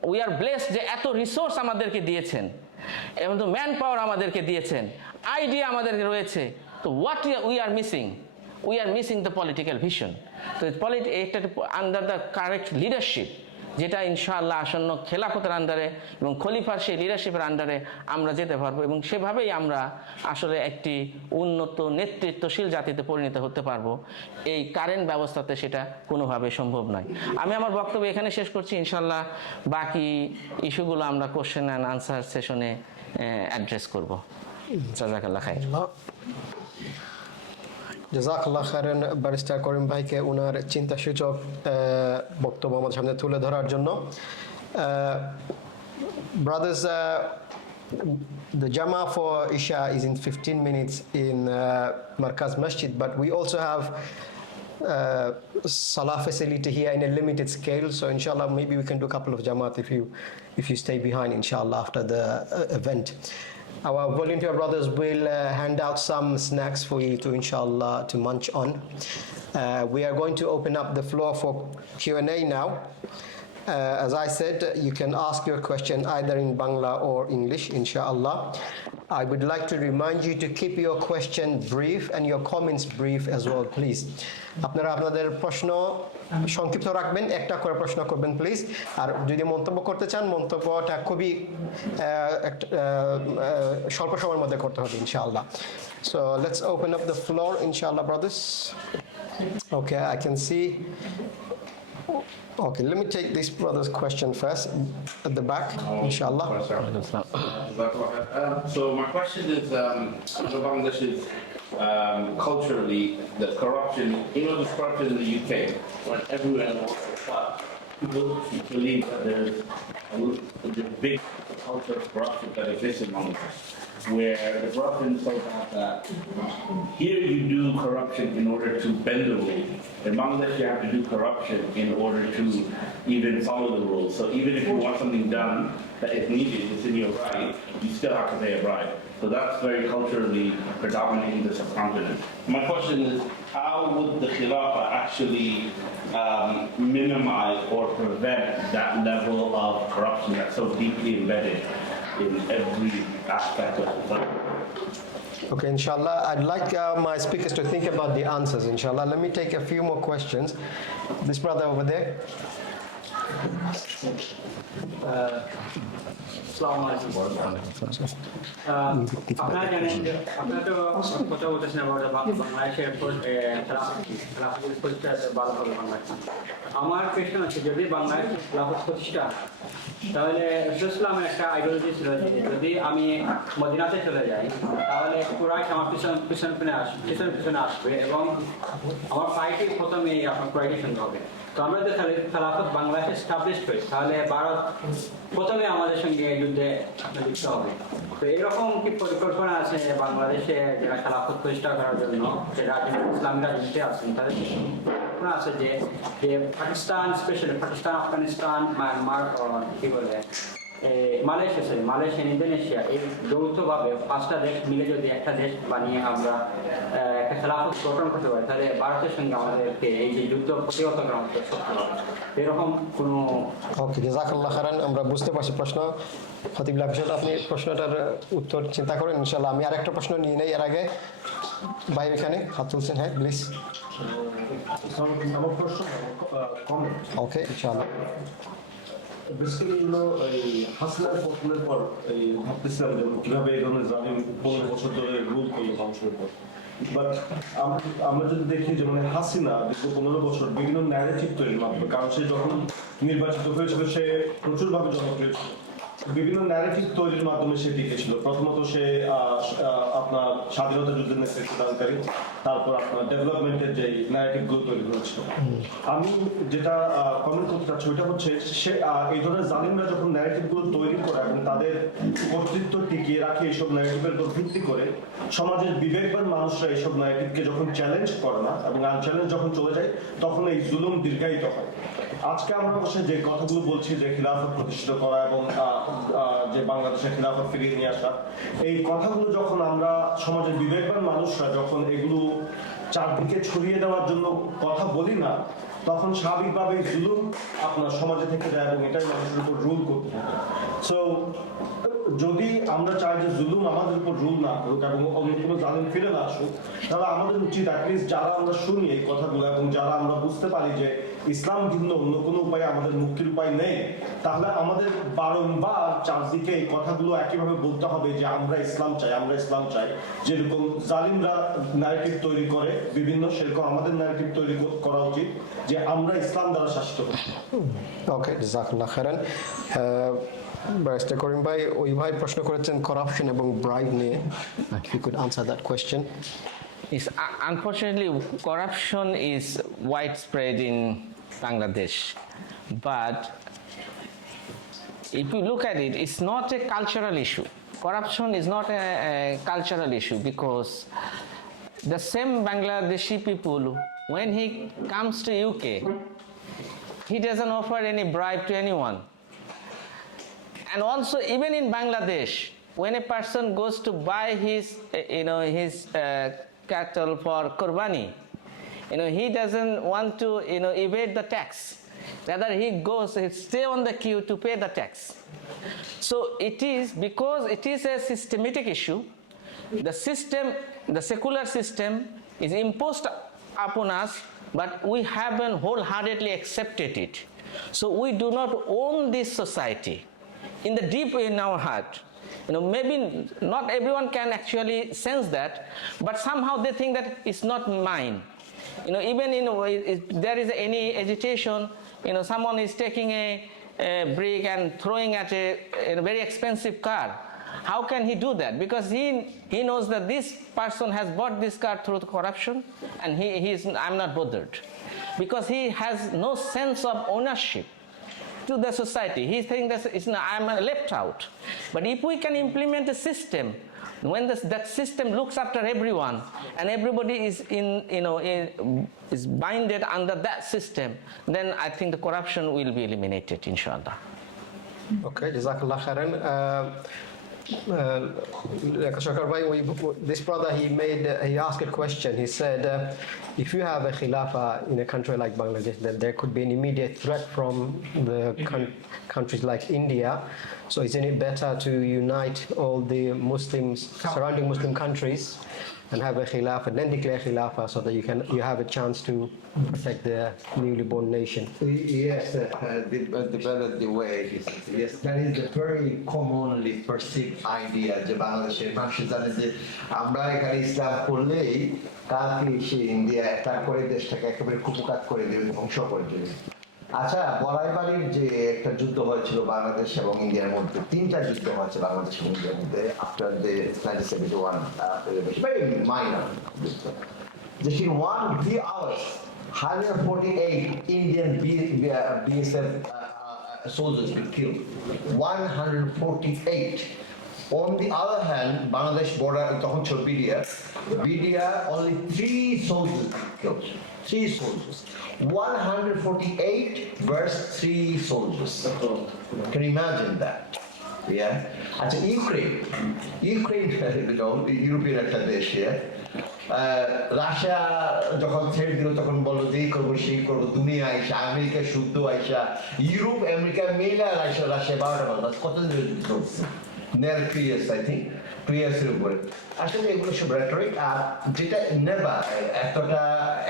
উই আর ব্লেসড যে এত রিসোর্স আমাদেরকে দিয়েছেন, এবং তো ম্যান পাওয়ার আমাদেরকে দিয়েছেন, আইডিয়া আমাদেরকে রয়েছে। তো what we are missing? We are missing the political vision. তো এটা আন্ডার দ্য কারেক্ট লিডারশিপ, যেটা ইনশাআল্লাহ আসন্ন খেলাফতের আন্ডারে এবং খলিফার সেই লিডারশিপের আন্ডারে আমরা যেতে পারবো, এবং সেভাবেই আমরা আসলে একটি উন্নত নেতৃত্বশীল জাতিতে পরিণত হতে পারবো। এই কারেন্ট ব্যবস্থাতে সেটা কোনোভাবে সম্ভব নয়। আমি আমার বক্তব্য এখানে শেষ করছি। ইনশাআল্লাহ বাকি ইস্যুগুলো আমরা কোশ্চেন অ্যান্ড আনসার সেশনে অ্যাড্রেস করবো। জাযাকাল্লাহ খাইর। জাযাকাল্লাহ খাইরান ব্যারিস্টার করিম ভাইকে ওনার চিন্তাসূচক বক্তব্য আমাদের সামনে তুলে ধরার জন্য। Brothers, the Jama for Isha is in 15 minutes in Markaz Masjid, but we also have Salah facility here in a limited scale, so inshallah maybe we can do a couple of Jamaat if you stay behind, inshallah, after the event. Our volunteer brothers will hand out some snacks for you to, inshallah, to munch on. We are going to open up the floor for Q&A now. As I said, you can ask your question either in Bangla or English, inshallah. I would like to remind you to keep your question brief and your comments brief as well, please. আপনারা আপনাদের প্রশ্ন সংক্ষিপ্ত রাখবেন, একটা করে প্রশ্ন করবেন please. আর যদি মন্তব্য করতে চান, মন্তব্যটা খুবই স্বল্প সময়ের মধ্যে করতে হবে ইনশাআল্লাহ। So let's open up the floor, inshallah, brothers. Okay, I can see. Okay, let me take this brother's question first at the back, inshallah. So my question is, Bangladesh is culturally, the corruption, there's corruption in the UK, when everywhere in the world, people believe that there's a big culture of corruption that exists in Bangladesh, where the corruption is so bad that here you do corruption in order to bend the rules. In Bangladesh, you have to do corruption in order to even follow the rules. So even if you want something done that is needed, it's in your right, you still have to pay a bribe. So that's very culturally predominant in the subcontinent. My question is, how would the Khilafah actually minimize or prevent that level of corruption that's so deeply embedded in every aspect of society? Okay, inshallah. I'd like my speakers to think about the answers, inshallah. Let me take a few more questions. This brother over there. আপনারা জানেন যে আপনারা তো কথা বলতেছেন বাংলাদেশের প্রতিষ্ঠা ভালোভাবে বাংলাদেশ। আমার কোয়েশ্চেন আছে, যদি বাংলাদেশ খেলাফত প্রতিষ্ঠা, তাহলে ইসলামের একটা আইডিওলজি ছিল যে যদি আমি মদিনাতে চলে যাই তাহলে কুরাইশ আমার পিছনে আসবে এবং আমার ফাইটে প্রথমেই আপনার কুরাইশের সঙ্গে হবে। তো আমরা যদি খেলাফত বাংলাদেশে এস্টাবলিশ করি তাহলে ভারত প্রথমে আমাদের সঙ্গে যুদ্ধে লিপ্ত হবে। তো এরকম কি পরিকল্পনা আছে বাংলাদেশে যারা খেলাফত প্রতিষ্ঠা করার জন্য, যে রাজনীতি ইসলামী রাজনীতি আছেন তাদের পরিকল্পনা আছে যে পাকিস্তান, স্পেশালি পাকিস্তান, আফগানিস্তান, মায়ানমার কি বলে মালয়েশিয়া ইন্দোনেশিয়া এই যৌথভাবে 5টা দেশ মিলে যদি একটা দেশ বানিয়ে আমরা একটা খেলাফত গঠন করতে পারি, তাহলে ভারতের সঙ্গে আমাদেরকে এই যে যুদ্ধ প্রতিহত করা আমাদের সক্ষম হবে। এরকম কোনো ওকে, জাজাকাল্লাহ খাইরান। আমরা বুঝতে পারছি প্রশ্ন। খতিবুল হাফিজ, আপনি প্রশ্নটার উত্তর চিন্তা করেন ইনশাল্লাহ। আমি আরেকটা প্রশ্ন নিয়ে নেই এর আগে। ভাই এখানে হাত তুলছেন, হ্যাঁ প্লিজ। আমার প্রশ্ন কমেন্ট ওকে ইনশাল্লাহ। বেসিক্যালি এগুলো এই হাসিনার পতনের পর এই ভাবতেছিলাম যে কিভাবে এই ধরনের জালিম 15 বছর ধরে রুল করলো মানুষের উপর। বাট আমরা যদি দেখি যে মানে হাসিনা দীর্ঘ 15 বছর বিভিন্ন ন্যারেটিভ তৈরির মাধ্যমে, কারণ সে যখন নির্বাচিত হয়েছিল সে প্রচুরভাবে জনপ্রিয় ছিল, বিভিন্ন ন্যারেটিভ তৈরির মাধ্যমে সে টিকেছিল। প্রথমত সে আপনার স্বাধীনতা যুদ্ধের নেতৃত্ব দানকারী, তারপর আপনার ডেভেলপমেন্টের যে ন্যারেটিভ গুলো তৈরি করেছিল। আমি যেটা কমেন্ট করতে চাচ্ছি ওইটা হচ্ছে সে এই ধরনের জালিমরা যখন ন্যারেটিভ গুলো তৈরি করে এবং তাদের কর্তৃত্ব টিকিয়ে রাখে এইসব ন্যারেটিভের উপর ভিত্তি করে, সমাজের বিবেকবান মানুষরা এইসব ন্যারেটিভকে যখন চ্যালেঞ্জ করে না এবং আনচ্যালেঞ্জ যখন চলে যায়, তখন এই জুলুম দীর্ঘায়িত হয়। আজকে আমরা বসে যে কথাগুলো বলছি যে খিলাফত প্রতিষ্ঠিত করা এবং যে বাংলাদেশের খিলাফত ফিরিয়ে নিয়ে আসা, এই কথাগুলো যখন আমরা সমাজের বিবেকবান মানুষরা যখন এগুলো চারদিকে ছড়িয়ে দেওয়ার জন্য কথা বলি না, তখন স্বাভাবিকভাবে জুলুম আপনার সমাজে থেকে যায় এবং এটাই মানুষের উপর রুল করতে থাকে। সো যদি আমরা চাই যে জুলুম আমাদের উপর রুল না করুক এবং অন্য কোনো জালিম ফিরে না আসুক, তাহলে আমাদের উচিত অ্যাটলিস্ট যারা আমরা শুনি এই কথাগুলো এবং যারা আমরা বুঝতে পারি যে ইসলাম ভিন্ন অন্য কোনো উপায়ে আমাদের মুক্তির উপায় নেই, তাহলে আমাদের বারংবার চারদিকে এই কথাগুলো একইভাবে বলতে হবে যে আমরা ইসলাম চাই, আমরা ইসলাম চাই। যেরকম জালিমরা ন্যারেটিভ তৈরি করে বিভিন্ন, সেরকম আমাদের ন্যারেটিভ তৈরি করা উচিত যে আমরা ইসলাম দ্বারা শাসিত হচ্ছি। ওকে, জাজাকাল্লাহ খাইরান। ব্যারিস্টার করিম ভাই, ওই ভাই প্রশ্ন করেছেন করাপশন এবং ব্রাইব নিয়ে। If you could answer that question. Is unfortunately corruption is widespread in Bangladesh, but if you look at it, it's not a cultural issue. Corruption is not a cultural issue, because the same Bangladeshi people, when he comes to UK, he doesn't offer any bribe to anyone. And also, even in Bangladesh, when a person goes to buy his cattle for Qurbani, he doesn't want to, evade the tax. Rather, he stay on the queue to pay the tax. So it is, because it is a systematic issue, the secular system is imposed upon us, but we haven't wholeheartedly accepted it. So we do not own this society in the deep in our heart. Maybe not everyone can actually sense that, but somehow they think that it's not mine. Even if there is any agitation, someone is taking a brick and throwing at a very expensive car. How can he do that? Because he knows that this person has bought this car through corruption, and I'm not bothered, because he has no sense of ownership to the society. He thinks that I'm left out. But if we can implement a system when that system looks after everyone and everybody is is binded under that system, then I think the corruption will be eliminated, inshallah. Okay, jazakallah khairan. Shakar bhai, this brother, he asked a question. He said, if you have a khilafah in a country like Bangladesh, then there could be an immediate threat from the countries like India. So isn't it better to unite all the Muslims, surrounding Muslim countries, and have a khilafah, and then declare khilafah, so that you have a chance to protect the newly born nation? Yes, the way, yes, that is a very commonly perceived idea যে বাংলাদেশের মানুষ জানে যে আমরা এখানে ইসলাম করলেই কালকে এসে ইন্ডিয়া অ্যাটাক করে দেশটাকে একেবারে কুপকাত করে দেবে, ধ্বংস করে দেবে। আচ্ছা, বড়াইবাড়ির যে একটা যুদ্ধ হয়েছিল বাংলাদেশ এবং ইন্ডিয়ার মধ্যে, 3টা যুদ্ধ হয়েছে বাংলাদেশ এবং ইন্ডিয়ার মধ্যে আফটার দ্য 1971, very minor যুদ্ধ। Just in 3 hours, 148 Indian BSF soldiers were killed. 148. On the other hand, Bangladesh border, তখন ছিল BDR, only 3 soldiers were killed. 3 soldiers. 148 versus 3 soldiers. Can you imagine that? Yeah. আচ্ছা Ukraine European একটা দেশ, Russia যখন ছেড়ে দিল তখন বললো যে এই করবো সেই করবো, দুনিয়া আইসা, আমেরিকা শুদ্ধ আইসা, ইউরোপ আমেরিকা মিলে আইসা রাশিয়া 12টা বাজ কতদিন চলছে, নেয়ার 3 years I think, 2 years এর উপরে। আসলে এগুলো সব রেটরিক, আর যেটা নেভার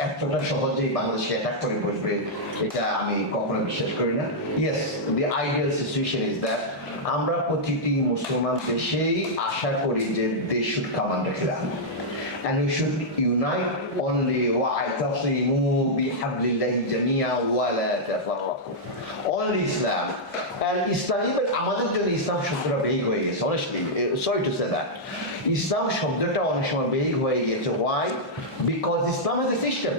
এতটা সহজেই বাংলাদেশকে অ্যাটাক করে বসবে এটা আমি কখনো বিশ্বাস করি না। Yes, the ideal situation is that আমরা প্রতিটি মুসলমান দেশেই আশা করি যে they should come under Islam, and we should unite only wa'tasimu bihablillahi jami'an wa la tafarraqu. Only Islam. And Islam, even আমাদের জন্য ইসলাম শব্দটা বেগ হয়ে গেছে, honestly, sorry to say that. ইসলাম শব্দটা অনেক সময় বেগ হয়ে গেছে. Why? Because Islam has a system,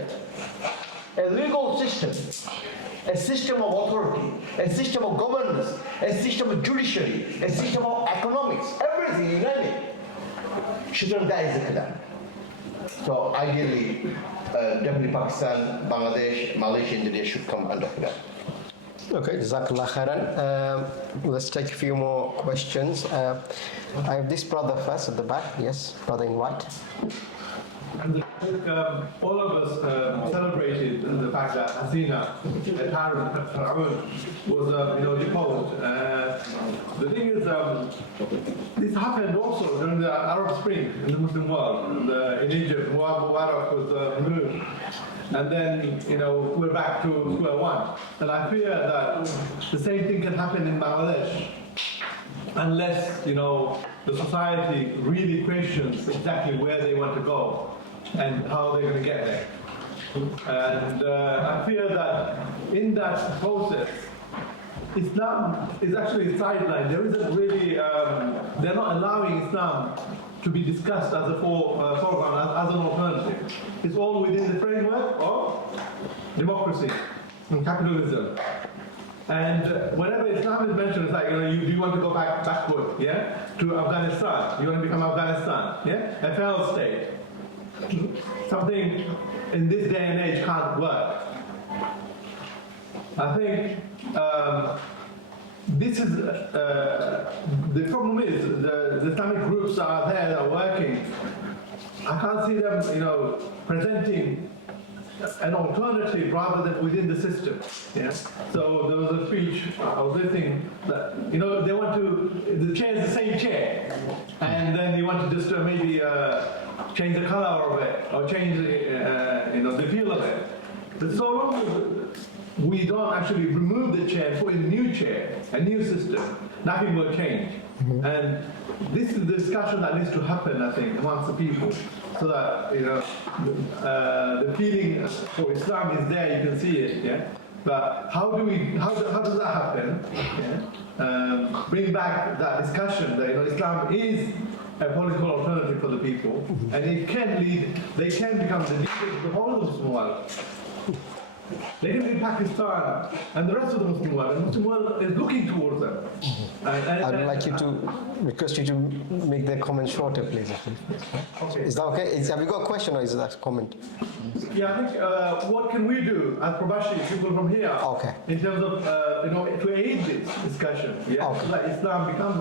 a legal system, a system of authority, a system of governance, a system of judiciary, a system of economics, everything, you name it. Shouldn't that is the Quran. So ideally, definitely Pakistan, Bangladesh, Malaysia, Indonesia should come under Quran. Okay, Jazakallah khairan. Let's take a few more questions. I have this brother first at the back. Yes, brother in white. And I think all of us celebrated the fact that Hasina, the tyrant Fir'aun, was deposed. The thing is, this happened also during the Arab Spring in the Muslim world. In Egypt, Mubarak was removed. And then, we're back to square one. And I fear that the same thing can happen in Bangladesh unless, the society really questions exactly where they want to go and how they're going to get there. And I fear that in that process, Islam is actually sidelined. There isn't really, they're not allowing Islam to be discussed as a foreground, as an alternative. It's all within the framework of democracy and capitalism. And whenever Islam is mentioned, it's like, do you want to go backward, to Afghanistan? You want to become Afghanistan, a failed state. Something in this day and age can't work. I think this is, the problem is, the Islamic groups that are there that are working, I can't see them, presenting an alternative rather than within the system. So there was a speech I was listening that they want to, the chair is the same chair, and then you want to just maybe change the color of it or change the feel of it. But so long as we don't actually remove the chair and put in a new chair, a new system, nothing will change. And this is the discussion that needs to happen, I think, amongst the people, so that the feeling for Islam is there. You can see it, But how does that happen? Bring back that discussion that Islam is a political alternative for the people, and it can lead. They can become the leaders of the whole of the Muslim world. They can be Pakistan and the rest of the Muslim world. The Muslim world is looking towards them. I'd like you to request you to make the comment shorter, please. Okay. Is that okay? Have you got a question or is that a comment? Yeah, I think what can we do as Prabashi, people from here, Okay. in terms of to aid this discussion, Okay. so that Islam becomes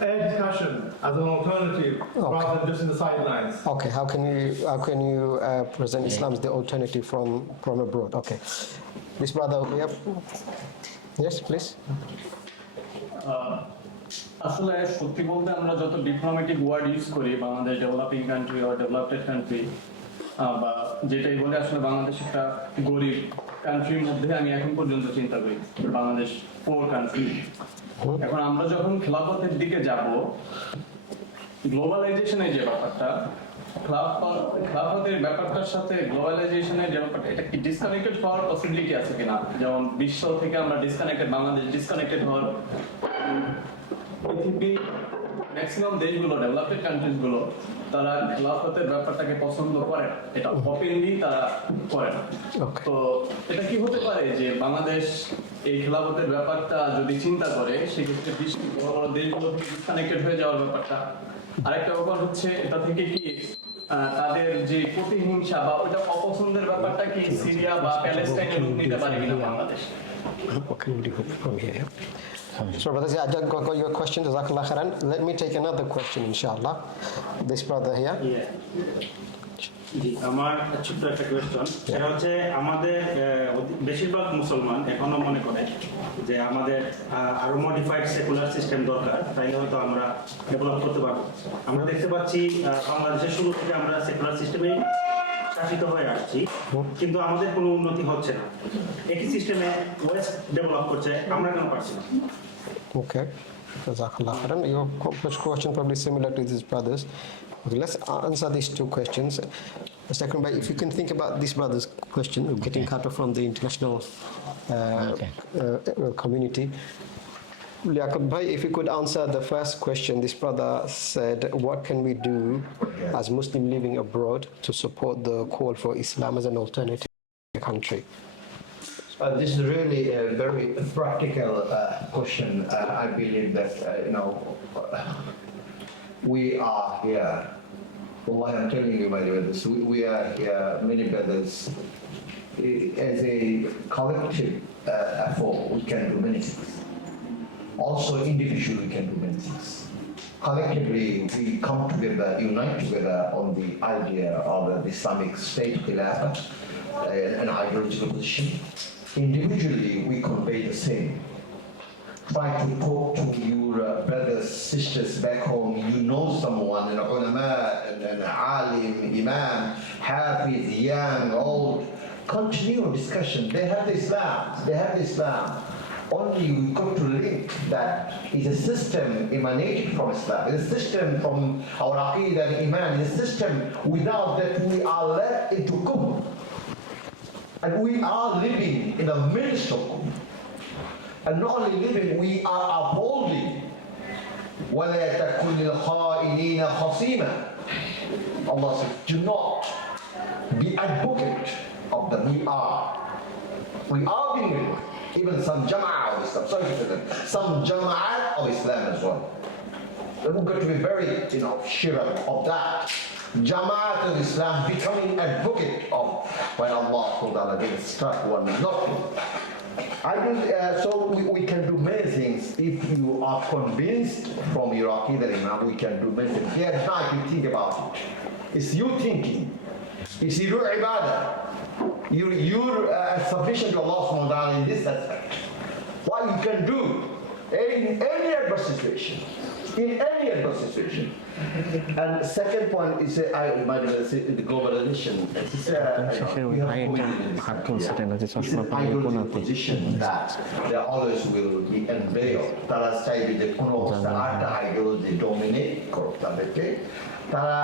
a discussion as an alternative rather than just in the sidelines. Okay, how can you present Islam as the alternative from abroad? Okay, this brother here. Yes, please. আসলে সত্যি বলতে আমরা যত diplomatic word use করি Bangladesh developing country or developed country বা যেটাই বলে আসলে বাংলাদেশ একটা গরিব কান্ট্রির মধ্যে আমি এখন পর্যন্ত চিন্তা করি বাংলাদেশ পোর কান্ট্রি। এখন আমরা যখন খেলাফতের দিকে যাব, গ্লোবালাইজেশনের যে ব্যাপারটা, খেলাফতের ব্যাপারটার সাথে গ্লোবালাইজেশনের যে ব্যাপারটা, এটা কি ডিসকানেক্টেড হওয়ার পসিবিলিটি আছে কিনা? যেমন বিশ্ব থেকে আমরা ডিসকানেক্টেড, বাংলাদেশ ডিসকানেক্টেড হওয়ার, পৃথিবীর ম্যাক্সিমাম দেশগুলো, ডেভেলপড কান্ট্রিজ গুলো, তারা খেলাফতের ব্যাপারটাকে পছন্দ করে, এটা ওপেনলি তারা করে না। তো এটা কি হতে পারে যে বাংলাদেশ এই খেলাফতের ব্যাপারটা যদি চিন্তা করে, সেক্ষেত্রে বিশ্বের বড় বড় দেশগুলো থেকে ডিসকানেক্টেড হয়ে যাওয়ার ব্যাপারটা। আরেকটা ব্যাপার হচ্ছে এটা থেকে কি তাদের যে প্রতিহিংসা বা ওইটা অপছন্দের ব্যাপারটা কি সিরিয়া বা প্যালেস্টাইনে রূপ নিতে পারে কিনা Bangladesh? What can we do from here? So, brothers, I just got your question. Jazakallah khairan. Let me take another question, inshallah. This brother here. জি আমার ছোট্ট একটা কোয়েশ্চন সেটা হচ্ছে আমাদের বেশিরভাগ মুসলমান এখনো মনে করে যে আমাদের আরো মডিফাইড সেকুলার সিস্টেম দরকার তাইলে হয়তো আমরা ডেভেলপ করতে পারবো আমরা দেখতে পাচ্ছি বাংলাদেশের শুরু থেকে আমরা সেকুলার সিস্টেমে শাসিত হয়ে আসছি কিন্তু আমাদের কোনো উন্নতি হচ্ছে না একই সিস্টেমে ওয়েস্ট ডেভেলপ করছে আমরা কেন পারছি না Okay. Jazakallah khairan. Your question probably similar to these brothers. Okay, let's answer these two questions. Second, if you can think about this brother's question of getting cut off from the international community. Liaquat Bhai, if you could answer the first question, this brother said, what can we do as Muslim living abroad to support the call for Islam as an alternative country? This is really a very practical question. I believe that, we are here. Wallahi, I'm telling you, my brothers, we are here, many brothers. As a collective effort, we can do many things. Also, individually, we can do many things. Collectively, we come together, unite together on the idea of the Islamic State Khilafah, an ideological position. Individually, we convey the same. Try to talk to your brothers, sisters back home. You know someone, an ulama, an alim, imam, hafiz, young, old. Continue discussion. They have the Islam. They have the Islam. Only we got to link that is a system emanated from Islam. It's a system from our aqidah and iman. It's a system without that we are led into kufr. And we are living in the midst of kufr. And not only living, we are upholding. وَلَا تَكُنْ لِلْخَائِنِينَ خَصِيمًا. Allah says, do not be advocate of them. We are being living. Even some jama'ah of Islam, sorry to them, some jama'at of Islam as well. We've got to be very, sure of that. Jama'at of Islam becoming advocate of when Allah again struck one not to. I think so. We can do many things if you are convinced from your aqidah imam. We can do many things. Day and night you think about it. It's you thinking. It's your ibadah. Your submission to Allah subhanahu wa ta'ala in this aspect. What you can do in any adverse situation. In any adverse situation. And second point is the globalization. It's an ideological position that there always will be unveiled. তারা চাইবে যে কোনো অবস্থা আরেকটা ideology dominate করুক তাদেরকে। তারা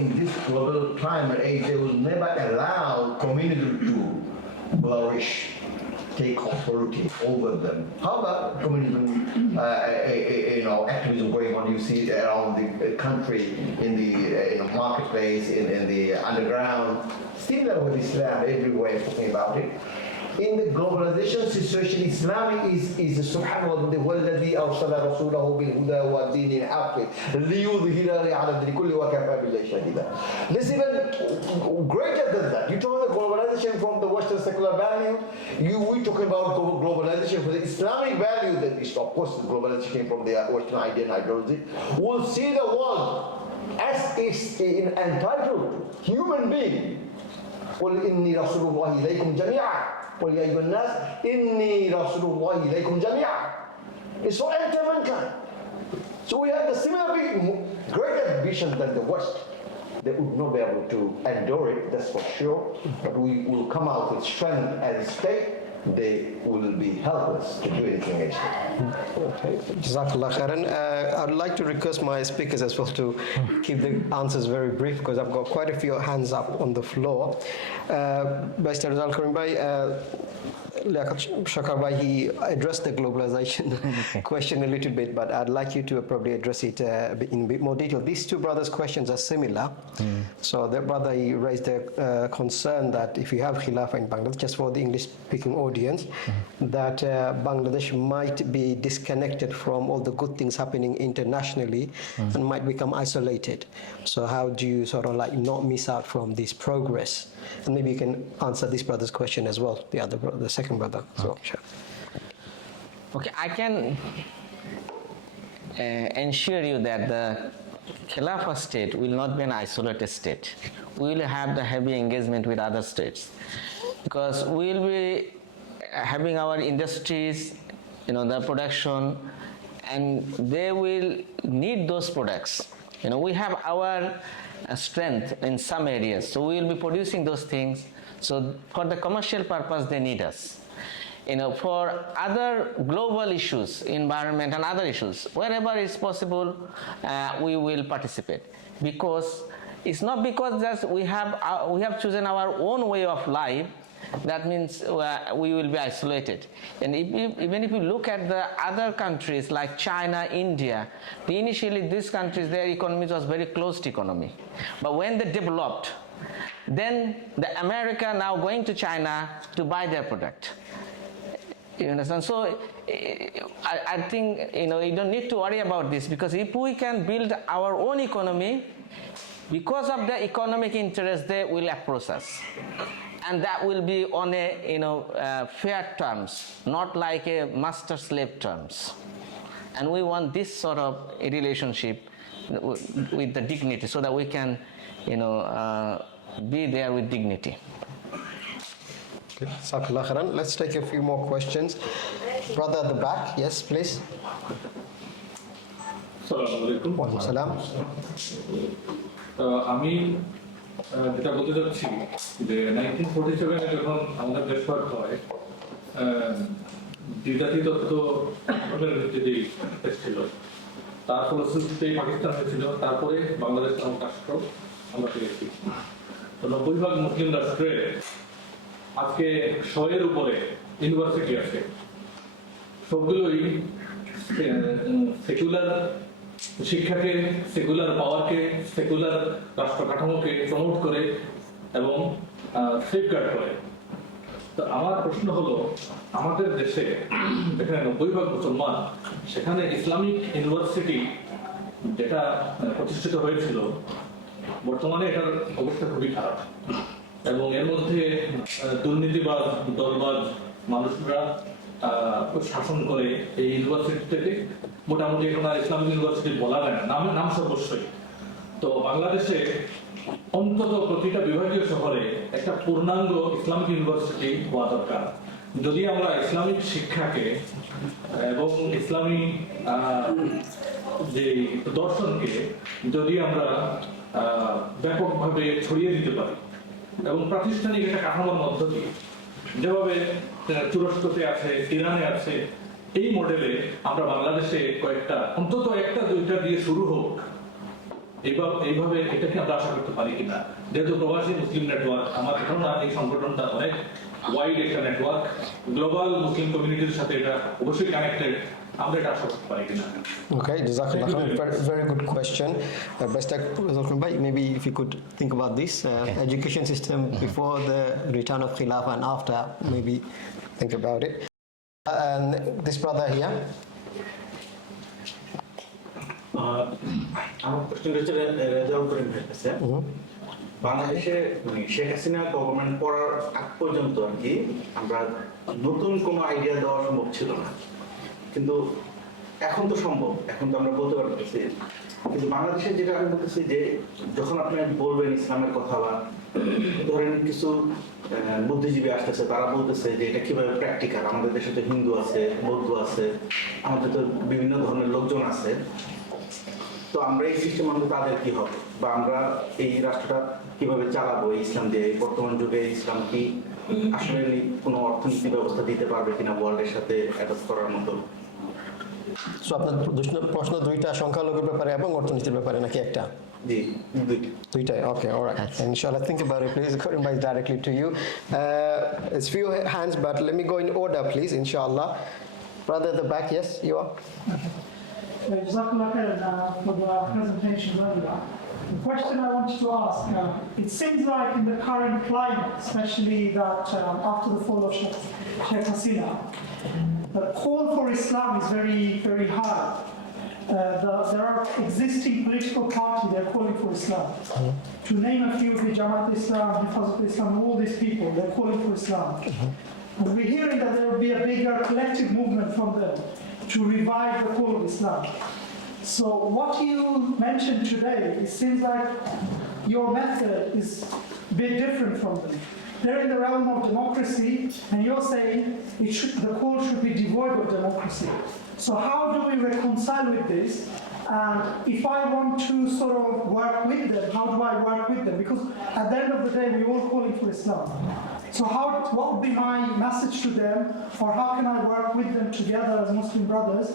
in this global time and age, they will never allow community to flourish, take authority over them. However, communism, activism going on, you see around the country, in the marketplace, in the underground. Similar with Islam, everywhere talking about it. In the globalization situation, Islam is subhanallah, وَالَّذِي أَرْسَلَ رَسُولَهُ بِالْهُدَى وَدِينِ الْحَقِّ لِيُظْهِرَهُ عَلَى الدِّينِ كُلِّهِ وَكَفَى بِاللَّهِ شَهِيدًا. This is even greater than that. You talk about globalization from the Western secular value. We talking about globalization for the Islamic value that is, of course, the globalization came from the Western idea and ideology. We'll see the world as is entitled human being. قُلْ إِنِّي رَسُولُ اللَّهِ إِلَيْكُمْ جَمِيعًا. قُلْ يَا أَيُّهَا النَّاسُ إِنِّي رَسُولُ اللَّهِ إِلَيْكُمْ جَمِيعًا. It's for entire mankind. So we have the similar greater vision than the West. They would not be able to endure it, that's for sure. But we will come out with strength as a state. They will be helpless to do anything extra. Okay. Jazakallah khairan. I'd like to request my speakers as well to keep the answers very brief because I've got quite a few hands up on the floor. Mr. Rizal Karim Bhai, Liaquat Shakar Bhai, he addressed the globalization question a little bit, but I'd like you to probably address it in a bit more detail. These two brothers' questions are similar. So their brother, he raised a concern that if you have Khilafah in Bangladesh, just for the English-speaking audience, that Bangladesh might be disconnected from all the good things happening internationally and might become isolated. So how do you sort of like not miss out from this progress? And maybe you can answer this brother's question as well, the second brother. So, sure. Okay, I can ensure you that the Khilafah state will not be an isolated state. We will have the heavy engagement with other states because we will be having our industries, the production, and they will need those products. We have our strength in some areas, so we will be producing those things. So for the commercial purpose, they need us. For other global issues, environment and other issues, wherever is possible, we will participate. Because it's not because that we have chosen our own way of life, that means we will be isolated. And even if you look at the other countries like China, India, initially these countries, their economy was very closed economy. But when they developed, then the America now going to China to buy their product. You understand? So I think you don't need to worry about this, because if we can build our own economy, because of the economic interest, they will approach us, and that will be on a fair terms, not like a master-slave terms. And we want this sort of a relationship with the dignity, so that we can be there with dignity. Okay, Jazakallah khairan. Let's take a few more questions. Brother at the back, yes, please. Assalamualaikum. Wa alaikum salam. আমি যেটা বলতে চাচ্ছি যে 1947 যখন আমাদের দেশ ভাগ হয়, দ্বিজাতি তত্ত্ব ভিত্তিতে দেশ ছিল, তার ফলশ্রুতিতে পাকিস্তান হয়েছিল, তারপরে বাংলাদেশ নামক রাষ্ট্র আমরা পেয়েছি। তো 90% মুসলিম রাষ্ট্রে আজকে 100-এর উপরে ইউনিভার্সিটি আছে, সবগুলোই সেকুলার শিক্ষাকে, সেকুলার পাওয়ারকে, সেকুলার রাষ্ট্র কাঠামোকে প্রমোট করে এবং সেফগার্ড করে। তো আমার প্রশ্ন হলো, আমাদের দেশে যেখানে 90% মুসলমান, সেখানে ইসলামিক ইউনিভার্সিটি যেটা প্রতিষ্ঠিত হয়েছিল, বর্তমানে এটার অবস্থা খুবই খারাপ, এবং এর মধ্যে দুর্নীতিবাজ, দলবাজ মানুষরা শাসন করে এই ইউনিভার্সিটি থেকে। মোটামুটি এখন আর ইসলামিক ইউনিভার্সিটি বলা যায় না, নাম সর্বস্বই। তো বাংলাদেশে অন্তত প্রতিটা বিভাগীয় শহরে একটা পূর্ণাঙ্গ ইসলামিক ইউনিভার্সিটি হওয়া দরকার। যদি আমরা ইসলামিক শিক্ষাকে এবং ইসলামী যে দর্শনকে যদি আমরা ব্যাপকভাবে ছড়িয়ে দিতে পারি, এবং প্রাতিষ্ঠানিক একটা কাঠামোর মধ্য দিয়ে, যেভাবে তুরস্কতে আছে, ইরানে আছে, এই মডেলে আমরা বাংলাদেশে কয়েকটা, অন্তত একটা দুইটা দিয়ে শুরু হোক, এইভাবে এটাকে আমরা আশা করতে পারি কিনা। যেহেতু প্রবাসী মুসলিম নেটওয়ার্ক, আমার ধারণা এই সংগঠনটা অনেক ওয়াইড একটা নেটওয়ার্ক, গ্লোবাল মুসলিম কমিউনিটির সাথে এটা অবশ্যই কানেক্টেড, আমরা এটা আশা করতে পারি কিনা। Okay, Jazakallah khairan. Very good question. Maybe if you could think about this education system before the return of Khilafah and after, maybe think about it. And this brother here. আমার question হচ্ছে রেজাউল করিম ভাইয়ের কাছে। বাংলাদেশে Sheikh Hasina government পড়ার আগ পর্যন্ত আর কি আমরা নতুন কোনো আইডিয়া দেওয়া সম্ভব ছিল না, কিন্তু এখন তো সম্ভব, এখন তো আমরা বলতে পারতেছি। কিন্তু বাংলাদেশে যেটা আমি বলতেছি যে যখন আপনি বলবেন ইসলামের কথা, বা ধরেন কিছু বুদ্ধিজীবী আসতেছে, তারা বলতেছে যে এটা কিভাবে প্র্যাকটিক্যাল, আমাদের দেশে তো হিন্দু আছে, বৌদ্ধ আছে, আমাদের তো বিভিন্ন ধরনের লোকজন আছে, তো আমরা এই সিস্টেম আমাদের তাদের কি হবে, বা আমরা এই রাষ্ট্রটা কিভাবে চালাবো এই ইসলাম দিয়ে? বর্তমান যুগে ইসলাম কি আসলে কোনো অর্থনীতি ব্যবস্থা দিতে পারবে কিনা ওয়ার্ল্ডের সাথে অ্যাডপ্ট করার মতো? So আপনার প্রশ্ন দুইটা, সংখ্যালঘুর ব্যাপারে এবং অর্থনীতির ব্যাপারে, নাকি একটা? জি, দুইটাই। Okay, all right. Inshallah, think about it, please. Karim bhai, directly to you. It's few hands, but let me go in order, please. Inshallah, brother at the back. Yes, you are. Jazakallah khairan for the presentation earlier. The question I wanted to ask, it seems like in the current climate, especially that after the fall of Sheikh Hasina, the call for Islam is very, very high. There are existing political parties that are calling for Islam. To name a few, the Jamaat Islam, Hifazat Islam, all these people, they're calling for Islam. And we're hearing that there will be a bigger collective movement from them to revive the call of Islam. So what you mentioned today, it seems like your method is a bit different from them. They're in the realm of democracy, and you're saying the call should be devoid of democracy. So how do we reconcile with this? And if I want to sort of work with them, how do I work with them? Because at the end of the day, we're all calling for Islam. So what would be my message to them, or how can I work with them together as Muslim brothers?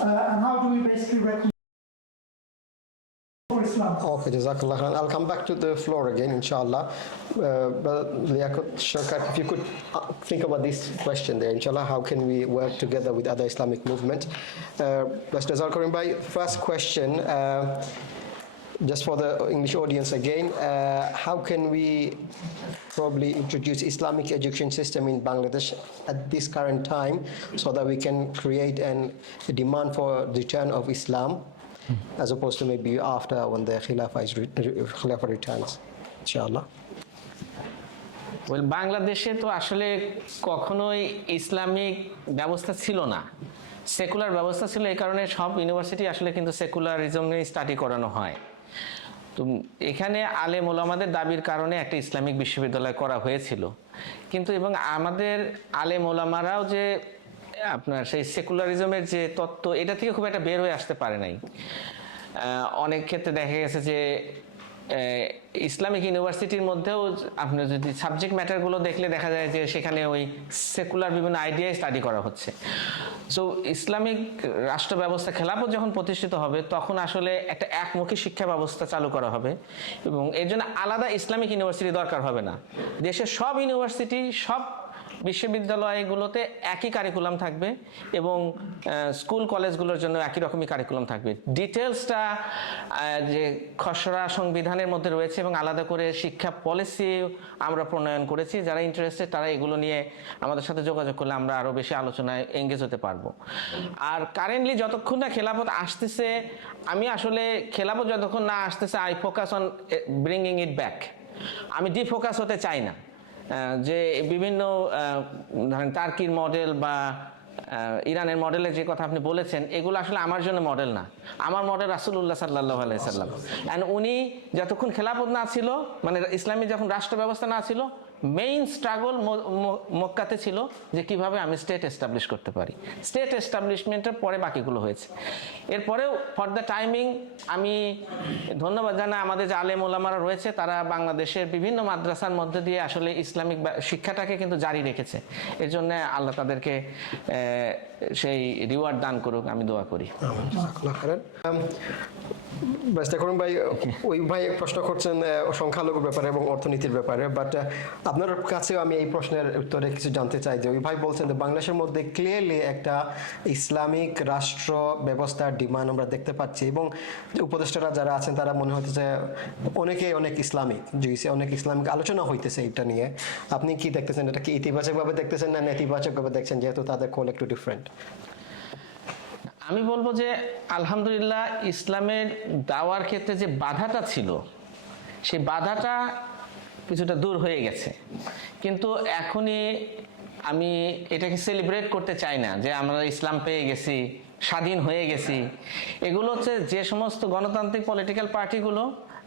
And how do we basically reconcile for Islam? Okay, Jazakallah khair. I'll come back to the floor again, inshallah. But Liaquat Sharkat, if you could think about this question there, inshallah, how can we work together with other Islamic movements? Jazal Karim Bhai, first question, just for the English audience again, how can we probably introduce Islamic education system in Bangladesh at this current time so that we can create a demand for return of Islam as opposed to maybe after when the Khilafah returns, inshallah? Well বাংলাদেশে তো আসলে কখনোই Islamic ব্যবস্থা ছিল না, secular ব্যবস্থা ছিল। এই কারণে সব ইউনিভার্সিটি আসলে কিন্তু সেকুলারিজমে স্টাডি করানো হয়। তো এখানে আলেম ওলামাদের দাবির কারণে একটা ইসলামিক বিশ্ববিদ্যালয় করা হয়েছিল, কিন্তু এবং আমাদের আলেম ওলামারাও যে আপনার সেই সেকুলারিজমের যে তত্ত্ব, এটা থেকে খুব একটা বের হয়ে আসতে পারে নাই। অনেক ক্ষেত্রে দেখা গেছে যে ইসলামিক ইউনিভার্সিটির মধ্যেও আপনার যদি সাবজেক্ট ম্যাটারগুলো দেখলে দেখা যায় যে সেখানে ওই সেকুলার বিভিন্ন আইডিয়াই স্টাডি করা হচ্ছে। সো ইসলামিক রাষ্ট্র ব্যবস্থা খেলাফত যখন প্রতিষ্ঠিত হবে তখন আসলে একটা একমুখী শিক্ষা ব্যবস্থা চালু করা হবে, এবং এর জন্য আলাদা ইসলামিক ইউনিভার্সিটি দরকার হবে না। দেশের সব ইউনিভার্সিটি, সব বিশ্ববিদ্যালয়গুলোতে একই কারিকুলাম থাকবে, এবং স্কুল কলেজগুলোর জন্য একই রকমই কারিকুলাম থাকবে। ডিটেলসটা যে খসড়া সংবিধানের মধ্যে রয়েছে, এবং আলাদা করে শিক্ষা পলিসি আমরা প্রণয়ন করেছি। যারা ইন্টারেস্টেড তারা এগুলো নিয়ে আমাদের সাথে যোগাযোগ করলে আমরা আরও বেশি আলোচনায় এঙ্গেজ হতে পারবো। আর কারেন্টলি যতক্ষণ না খেলাফত আসতেছে, আমি আসলে খেলাফত যতক্ষণ না আসতেছে, I focus on bringing it back. আমি ডিফোকাস হতে চাই না। যে বিভিন্ন ধরেন টার্কির মডেল বা ইরানের মডেলের যে কথা আপনি বলেছেন, এগুলো আসলে আমার জন্য মডেল না। আমার মডেল রাসূলুল্লাহ সাল্লাল্লাহু আলাইহি সাল্লাম। অ্যান্ড উনি যতক্ষণ খেলাফত না ছিল, মানে ইসলামী যখন রাষ্ট্র ব্যবস্থা না ছিল, মেইন স্ট্রাগল মক্কাতে ছিল যে কিভাবে আমি স্টেট এস্টাবলিশ করতে পারি। স্টেট এস্টাবলিশমেন্টের পরে বাকিগুলো হয়েছে। এরপরেও ফর দ্য টাইমিং আমি ধন্যবাদ জানাই আমাদের যে আলেম ওলামারা রয়েছে, তারা বাংলাদেশের বিভিন্ন মাদ্রাসার মধ্যে দিয়ে আসলে ইসলামিক শিক্ষাটাকে কিন্তু জারি রেখেছে। এর জন্য আল্লাহ তাদেরকে সেই রিওয়ার্ড দান করুক, আমি দোয়া করি। করুন ভাই, ওই ভাই প্রশ্ন করছেন সংখ্যালঘুর ব্যাপারে এবং অর্থনীতির ব্যাপারে, বাট আপনার কাছেও আমি এই প্রশ্নের উত্তরে কিছু জানতে চাই যে ওই ভাই বলছেন যে বাংলাদেশের মধ্যে ক্লিয়ারলি একটা ইসলামিক রাষ্ট্র ব্যবস্থার ডিমান্ড আমরা দেখতে পাচ্ছি, এবং উপদেষ্টারা যারা আছেন তারা মনে হচ্ছে অনেক ইসলামিক, অনেক ইসলামিক আলোচনা হইতেছে এটা নিয়ে। আপনি কি দেখতেছেন? এটা কি ইতিবাচকভাবে দেখতেছেন না নেতিবাচকভাবে দেখছেন, যেহেতু তাদের কল একটু ডিফারেন্ট? আমি বলবো যে আলহামদুলিল্লাহ ইসলামের দাওয়ার ক্ষেত্রে যে বাধাটা ছিল, সেই বাধাটা কিছুটা দূর হয়ে গেছে। কিন্তু এখনই আমি এটাকে সেলিব্রেট করতে চাই না যে আমরা ইসলাম পেয়ে গেছি, স্বাধীন হয়ে গেছি। এগুলো হচ্ছে যে সমস্ত গণতান্ত্রিক পলিটিক্যাল পার্টিগুলো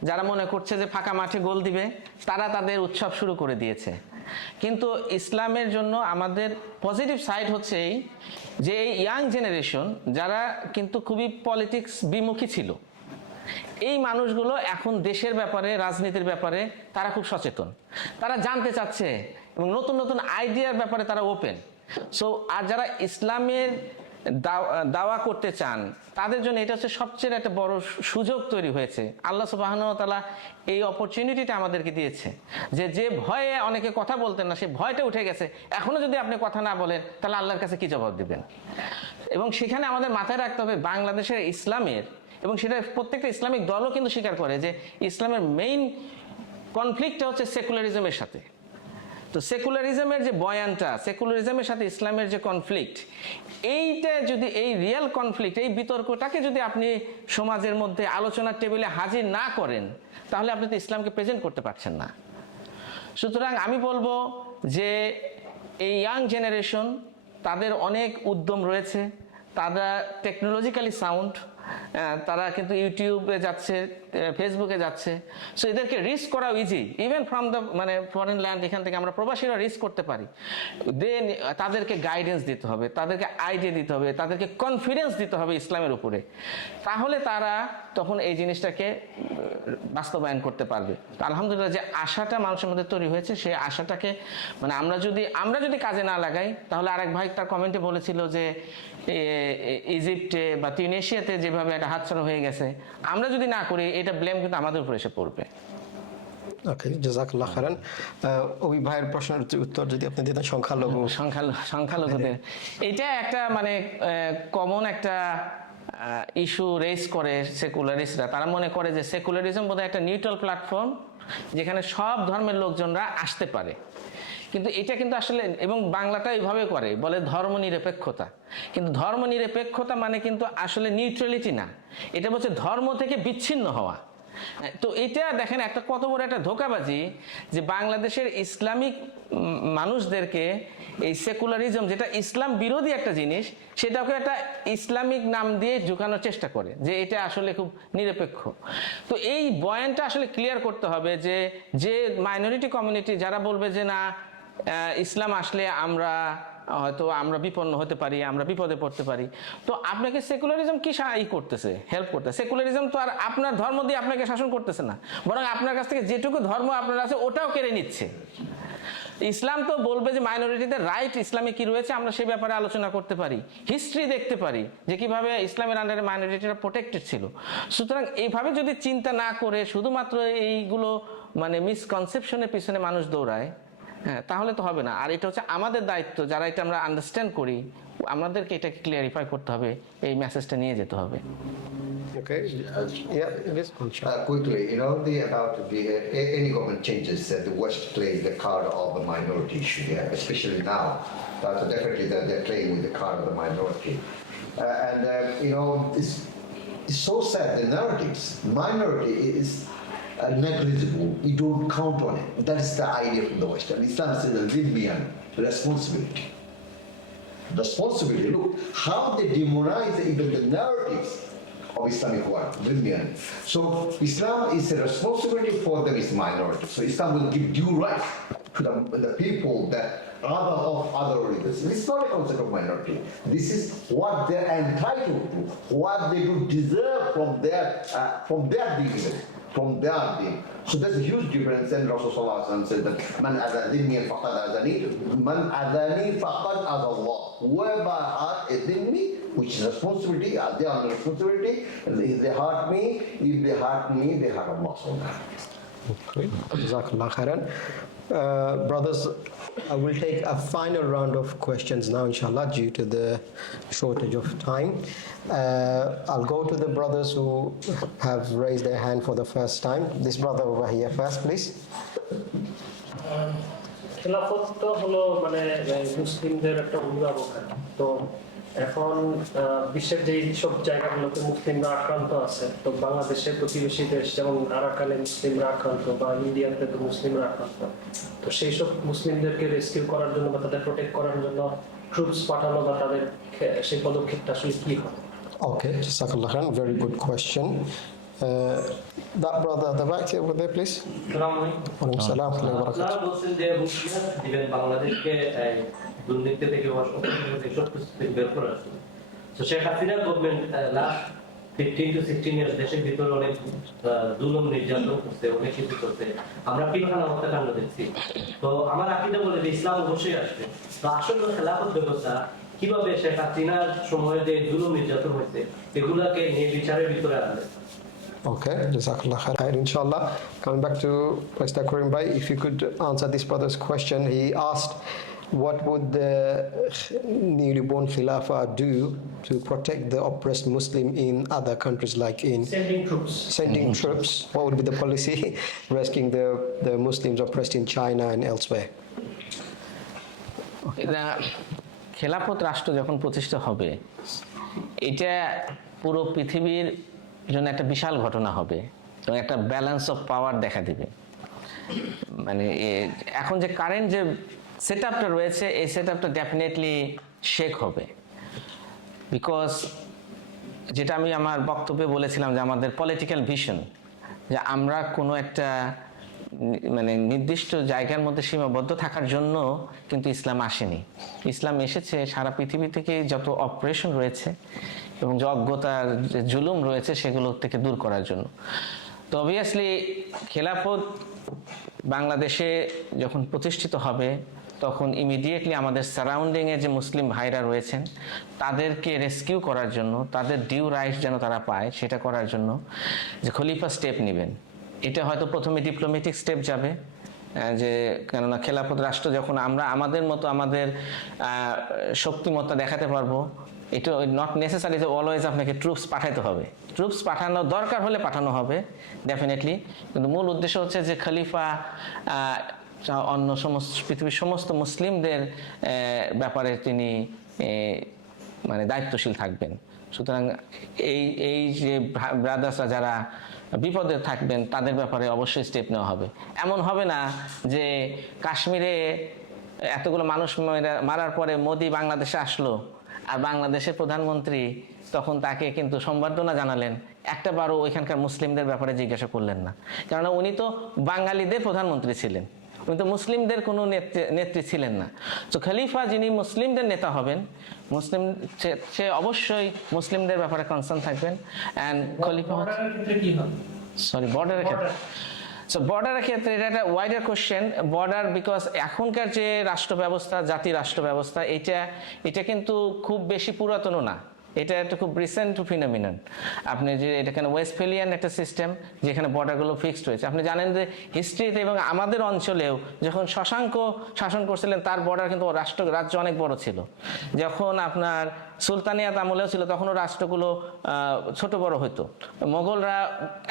যারা মনে করছে যে ফাঁকা মাঠে গোল দিবে, তারা তাদের উৎসব শুরু করে দিয়েছে। কিন্তু ইসলামের জন্য আমাদের পজিটিভ সাইড হচ্ছে এই যে এই ইয়াং জেনারেশন যারা কিন্তু খুবই পলিটিক্স বিমুখী ছিল, এই মানুষগুলো এখন দেশের ব্যাপারে, রাজনীতির ব্যাপারে তারা খুব সচেতন, তারা জানতে চাচ্ছে এবং নতুন নতুন আইডিয়ার ব্যাপারে তারা ওপেন। সো আর যারা ইসলামের দাওয়া করতে চান তাদের জন্য এটা হচ্ছে সবচেয়ে একটা বড় সুযোগ তৈরি হয়েছে। আল্লাহ সুবহানাহু ওয়া তাআলা এই অপরচুনিটিটা আমাদেরকে দিয়েছে যে ভয়ে অনেকে কথা বলতেন না, সেই ভয়টা উঠে গেছে। এখনো যদি আপনি কথা না বলেন তাহলে আল্লাহর কাছে কি জবাব দিবেন? এবং সেখানে আমাদের মাথায় রাখতে হবে বাংলাদেশের ইসলামের, এবং সেটা প্রত্যেকটা ইসলামিক দলও কিন্তু স্বীকার করে যে ইসলামের মেইন কনফ্লিক্টটা হচ্ছে সেকুলারিজমের সাথে। তো সেকুলারিজমের যে বয়ানটা, সেকুলারিজমের সাথে ইসলামের যে কনফ্লিক্ট, এইটা যদি এই রিয়েল কনফ্লিক্ট, এই বিতর্কটাকে যদি আপনি সমাজের মধ্যে আলোচনার টেবিলে হাজির না করেন, তাহলে আপনি তো ইসলামকে প্রেজেন্ট করতে পারছেন না। সুতরাং আমি বলবো যে এই ইয়াং জেনারেশন তাদের অনেক উদ্যম রয়েছে, তারা টেকনোলজিক্যালি সাউন্ড, তারা কিন্তু ইউটিউবে যাচ্ছে, ফেসবুকে যাচ্ছে। সো এদেরকে রিস্ক করা ইজি, ইভেন ফ্রম দ্য মানে ফরেন ল্যান্ড, এখান থেকে আমরা প্রবাসীরা রিস্ক করতে পারি। দেন তাদেরকে গাইডেন্স দিতে হবে, তাদেরকে আইডিয়া দিতে হবে, তাদেরকে কনফিডেন্স দিতে হবে ইসলামের উপরে, তাহলে তারা তখন এই জিনিসটাকে বাস্তবায়ন করতে পারবে। আলহামদুলিল্লাহ যে আশাটা মানুষের মধ্যে তৈরি হয়েছে, সেই আশাটাকে মানে আমরা যদি কাজে না লাগাই, তাহলে আরেক ভাই তার কমেন্টে বলেছিল যে ইজিপ্টে বা তিউনিসিয়াতে যেভাবে একটা হাতছাড়া হয়ে গেছে, আমরা যদি না করি এটা ব্লেম কিন্তু আমাদের উপর এসে পড়বে। ওকে, জাযাকাল্লাহ খাইরান। ওই ভাইয়ের প্রশ্নের উত্তর যদি আপনি দিতেন, সংখ্যালঘুদের এটা একটা মানে কমন একটা ইস্যু রেজ করে সেকুলারিস্টরা। তারা মনে করে যে সেকুলারিজম বোধহয় একটা নিউট্রাল প্ল্যাটফর্ম যেখানে সব ধর্মের লোকজনরা আসতে পারে, কিন্তু এটা কিন্তু আসলে, এবং বাংলাটা এইভাবে করে, বলে ধর্মনিরপেক্ষতা, কিন্তু ধর্মনিরপেক্ষতা মানে কিন্তু আসলে নিউট্রালিটি না, এটা হচ্ছে ধর্ম থেকে বিচ্ছিন্ন হওয়া। তো এটা দেখেন একটা কত বড় একটা ধোঁকাবাজি যে বাংলাদেশের ইসলামিক মানুষদেরকে এই সেকুলারিজম, যেটা ইসলাম বিরোধী একটা জিনিস, সেটাকে একটা ইসলামিক নাম দিয়ে ঢুকানোর চেষ্টা করে যে এটা আসলে খুব নিরপেক্ষ। তো এই বয়ানটা আসলে ক্লিয়ার করতে হবে যে মাইনরিটি কমিউনিটি যারা বলবে যে না ইসলাম আসলে আমরা বিপন্ন হতে পারি, আমরা বিপদে পড়তে পারি, তো আপনাকে সেকুলারিজম কি করতেছে, হেল্প করতেছে? সেকুলারিজম তো আর আপনার ধর্ম দিয়ে আপনাকে শাসন করতেছে না, বরং আপনার কাছ থেকে যেটুকু ধর্ম আপনার আছে ওটাও কেড়ে নিচ্ছে। ইসলাম তো বলবে যে মাইনরিটিদের রাইট ইসলামে কি রয়েছে, আমরা সেই ব্যাপারে আলোচনা করতে পারি, হিস্ট্রি দেখতে পারি যে কিভাবে ইসলামের আন্ডারে মাইনরিটিরা প্রোটেক্টেড ছিল। সুতরাং এইভাবে যদি চিন্তা না করে শুধুমাত্র এইগুলো মানে মিসকনসেপশনের পিছনে মানুষ দৌড়ায়, হ্যাঁ, তাহলে তো হবে না। আর এটা হচ্ছে আমাদের দায়িত্ব, যারা এটা আমরা আন্ডারস্ট্যান্ড করি, আমাদেরকে এটাকে ক্লিয়ারিফাই করতে হবে, এই মেসেজটা নিয়ে যেতে হবে। Okay. Yeah, yes. Quickly, about any government changes, the West plays the card of the minority issue, especially now. So definitely they're playing with the card of the minority. It's so sad, the narratives. Minority is negligible. You don't count on it. That's the idea from the West. And Islam says the Libyan responsibility. Look how they demonize even the narratives of Islamic world, Libyan. So Islam is a responsibility for them is minority. So Islam will give due right to the people that other religions. It's not a concept of minority. This is what they're entitled to, what they do deserve from their dignity. From their deen. So there's a huge difference, and Rasulullah said that man adani faqad adani, man adani faqad adallah. Whoever hurt a dhimmi, which is responsibility, they are the responsibility. If they hurt me, they hurt Allah subhanahu. Jazakallah khairan. Brothers, I will take a final round of questions now, inshallah, due to the shortage of time. I'll go to the brothers who have raised their hand for the first time. This brother over here first, please. খেলাফত তো হলো মানে মুসলিমদের একটা অভিভাবক। তো এখন বিশ্বের যে সব জায়গাগুলোতে মুসলিমরা আক্রান্ত আছে, তো বাংলাদেশের প্রতিবেশী দেশ যেমন আরাকানে মুসলিমরা আক্রান্ত, বা ইন্ডিয়াতে তো মুসলিমরা আক্রান্ত, তো সেই সব মুসলিমদেরকে রেস্কিউ করার জন্য বা তাদের প্রোটেক্ট করার জন্য ট্রুপস পাঠানো বা তাদের সেই পদক্ষেপটা আসলে কি হবে? Okay, Jazakallah khairan. Very good question. That brother at the back here over there, please. Walaikum salam wa rahmatullahi wa barakatuh. আপনারা বলছেন যে মুসলিমরা দিবেন বাংলাদেশকে দুর্নীতি থেকে বের করার জন্য। তো Sheikh Hasina government last 15 to 16 years দেশের ভিতরে অনেক জুলুম নির্যাতন করছে, অনেক কিছু করছে, আমরা পিলখানা হত্যাকাণ্ড দেখছি। তো আমার আকীদা বলে যে ইসলাম অবশ্যই আসবে। তো আসলে খেলাফত ব্যবস্থা কিভাবে শেখ হাসিনার সময়ে যে জুলুম নির্যাতন হয়েছে এগুলাকে নিয়ে বিচারের ভিতরে আনবে? Okay, Jazakallah khair. Inshallah, coming back to Pastor Karim Bhai, if you could answer this brother's question. He asked, what would the newly born Khilafah do to protect the oppressed Muslim in other countries, like in sending troops? What would be the policy rescuing the Muslims oppressed in China and elsewhere? খেলাফত রাষ্ট্র যখন প্রতিষ্ঠা হবে, এটা পুরো পৃথিবীর জন্য একটা বিশাল ঘটনা হবে এবং একটা ব্যালেন্স অফ পাওয়ার দেখা দিবে। মানে এখন যে কারেন্ট যে সেট আপটা রয়েছে, এই সেট আপটা ডেফিনেটলি শেক হবে। বিকজ যেটা আমি আমার বক্তব্যে বলেছিলাম যে আমাদের পলিটিক্যাল ভিশন, যে আমরা কোনো একটা মানে নির্দিষ্ট জায়গার মধ্যে সীমাবদ্ধ থাকার জন্য কিন্তু ইসলাম আসেনি। ইসলাম এসেছে সারা পৃথিবী থেকে যত অপারেশন রয়েছে এবং যে অজ্ঞতার যে জুলুম রয়েছে সেগুলো থেকে দূর করার জন্য। তো অবভিয়াসলি খেলাফত বাংলাদেশে যখন প্রতিষ্ঠিত হবে তখন ইমিডিয়েটলি আমাদের সারাউন্ডিংয়ে যে মুসলিম ভাইরা রয়েছেন তাদেরকে রেস্কিউ করার জন্য, তাদের ডিউ রাইট যেন তারা পায় সেটা করার জন্য যে খলিফা স্টেপ নেবেন। এটা হয়তো প্রথমে ডিপ্লোম্যাটিক স্টেপ যাবে, যে কেননা খেলাফত রাষ্ট্র যখন আমরা আমাদের মতো আমাদের শক্তিমত্তা দেখাতে পারবো, এটা নট নেসেসারি যে অলওয়েজ আপনাকে ট্রুপস পাঠাতে হবে। ট্রুপস পাঠানো দরকার হলে পাঠানো হবে ডেফিনেটলি, কিন্তু মূল উদ্দেশ্য হচ্ছে যে খলিফা অন্য সমস্ত পৃথিবীর সমস্ত মুসলিমদের ব্যাপারে তিনি মানে দায়িত্বশীল থাকবেন। সুতরাং এই যে ব্রাদার্সরা যারা বিপদে থাকবেন তাদের ব্যাপারে অবশ্যই স্টেপ নেওয়া হবে। এমন হবে না যে কাশ্মীরে এতগুলো মানুষ মারার পরে মোদি বাংলাদেশে আসলো আর বাংলাদেশের প্রধানমন্ত্রী তখন তাকে কিন্তু সম্বর্ধনা জানালেন, একটা বারও ওইখানকার মুসলিমদের ব্যাপারে জিজ্ঞাসা করলেন না, কেননা উনি তো বাঙালিদের প্রধানমন্ত্রী ছিলেন, উনি তো মুসলিমদের কোনো নেত্রী ছিলেন না। তো খলিফা যিনি মুসলিমদের নেতা হবেন, মুসলিম সে অবশ্যই মুসলিমদের ব্যাপারে কনসার্ন থাকবেন। অ্যান্ড খলিফা বর্ডারের ক্ষেত্রে বর্ডারের ক্ষেত্রে এটা একটা ওয়াইডার কোশ্চেন। বর্ডার বিকজ এখনকার যে রাষ্ট্র ব্যবস্থা, জাতি রাষ্ট্র ব্যবস্থা, এটা কিন্তু খুব বেশি পুরাতনও না, এটা একটা খুব রিসেন্ট ফিনোমিনন। আপনি যে এখানে ওয়েস্টফেলিয়ান একটা সিস্টেম যেখানে বর্ডারগুলো ফিক্সড হয়েছে। আপনি জানেন যে হিস্ট্রিতে এবং আমাদের অঞ্চলেও যখন শশাঙ্ক শাসন করছিলেন তার বর্ডার কিন্তু রাজ্য অনেক বড় ছিল। যখন আপনার সুলতানিয়াত আমলেও ছিল তখনও রাষ্ট্রগুলো ছোট বড় হতো, মোগলরা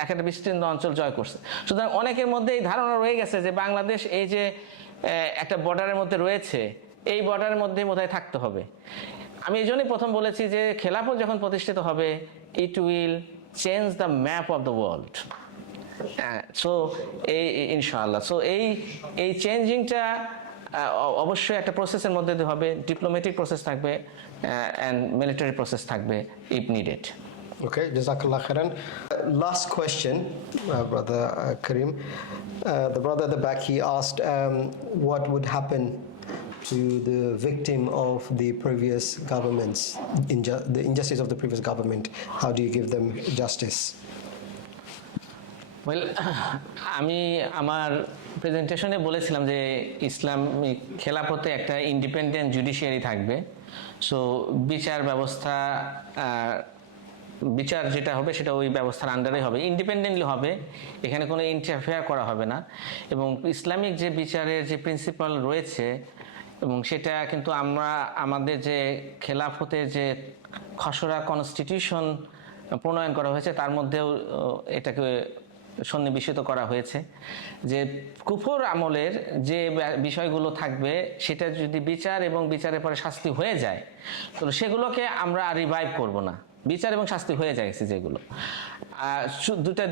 একটা বিস্তীর্ণ অঞ্চল জয় করছে। সুতরাং অনেকের মধ্যে এই ধারণা রয়ে গেছে যে বাংলাদেশ এই যে একটা বর্ডারের মধ্যে রয়েছে, এই বর্ডারের মধ্যে বোধহয় থাকতে হবে। আমি এই জন্যই প্রথম বলেছি যে খেলাফত যখন প্রতিষ্ঠিত হবে it will change the map of the world. So ইনশাআল্লাহ এই চেঞ্জিংটা অবশ্যই একটা প্রসেসের মধ্যে দিয়ে হবে, ডিপ্লোম্যাটিক প্রসেস থাকবে অ্যান্ড মিলিটারি প্রসেস থাকবে if needed. Okay, Jazakallah khairan. Last question, Brother Karim. The brother at the back, he asked what would happen to the victim of the previous governments, the injustice of the previous government. How do you give them justice? Well, আমি আমার প্রেজেন্টেশনে বলেছিলাম যে Islamic খেলাফতে একটা independent judiciary থাকবে। So বিচার যেটা হবে সেটা ওই ব্যবস্থার আন্ডারে হবে, ইন্ডিপেন্ডেন্টলি হবে, এখানে কোনো ইন্টারফেয়ার করা হবে না। এবং ইসলামিক যে বিচারের যে প্রিন্সিপাল রয়েছে এবং সেটা কিন্তু আমরা আমাদের যে খেলাফতের যে খসড়া কনস্টিটিউশন প্রণয়ন করা হয়েছে তার মধ্যেও এটাকে সন্নিবেশিত করা হয়েছে যে কুফর আমলের যে বিষয়গুলো থাকবে সেটা যদি বিচার এবং বিচারের পরে শাস্তি হয়ে যায় তো সেগুলোকে আমরা রিভাইভ করব না, বিচার এবং শাস্তি হয়ে যাচ্ছে যেগুলো।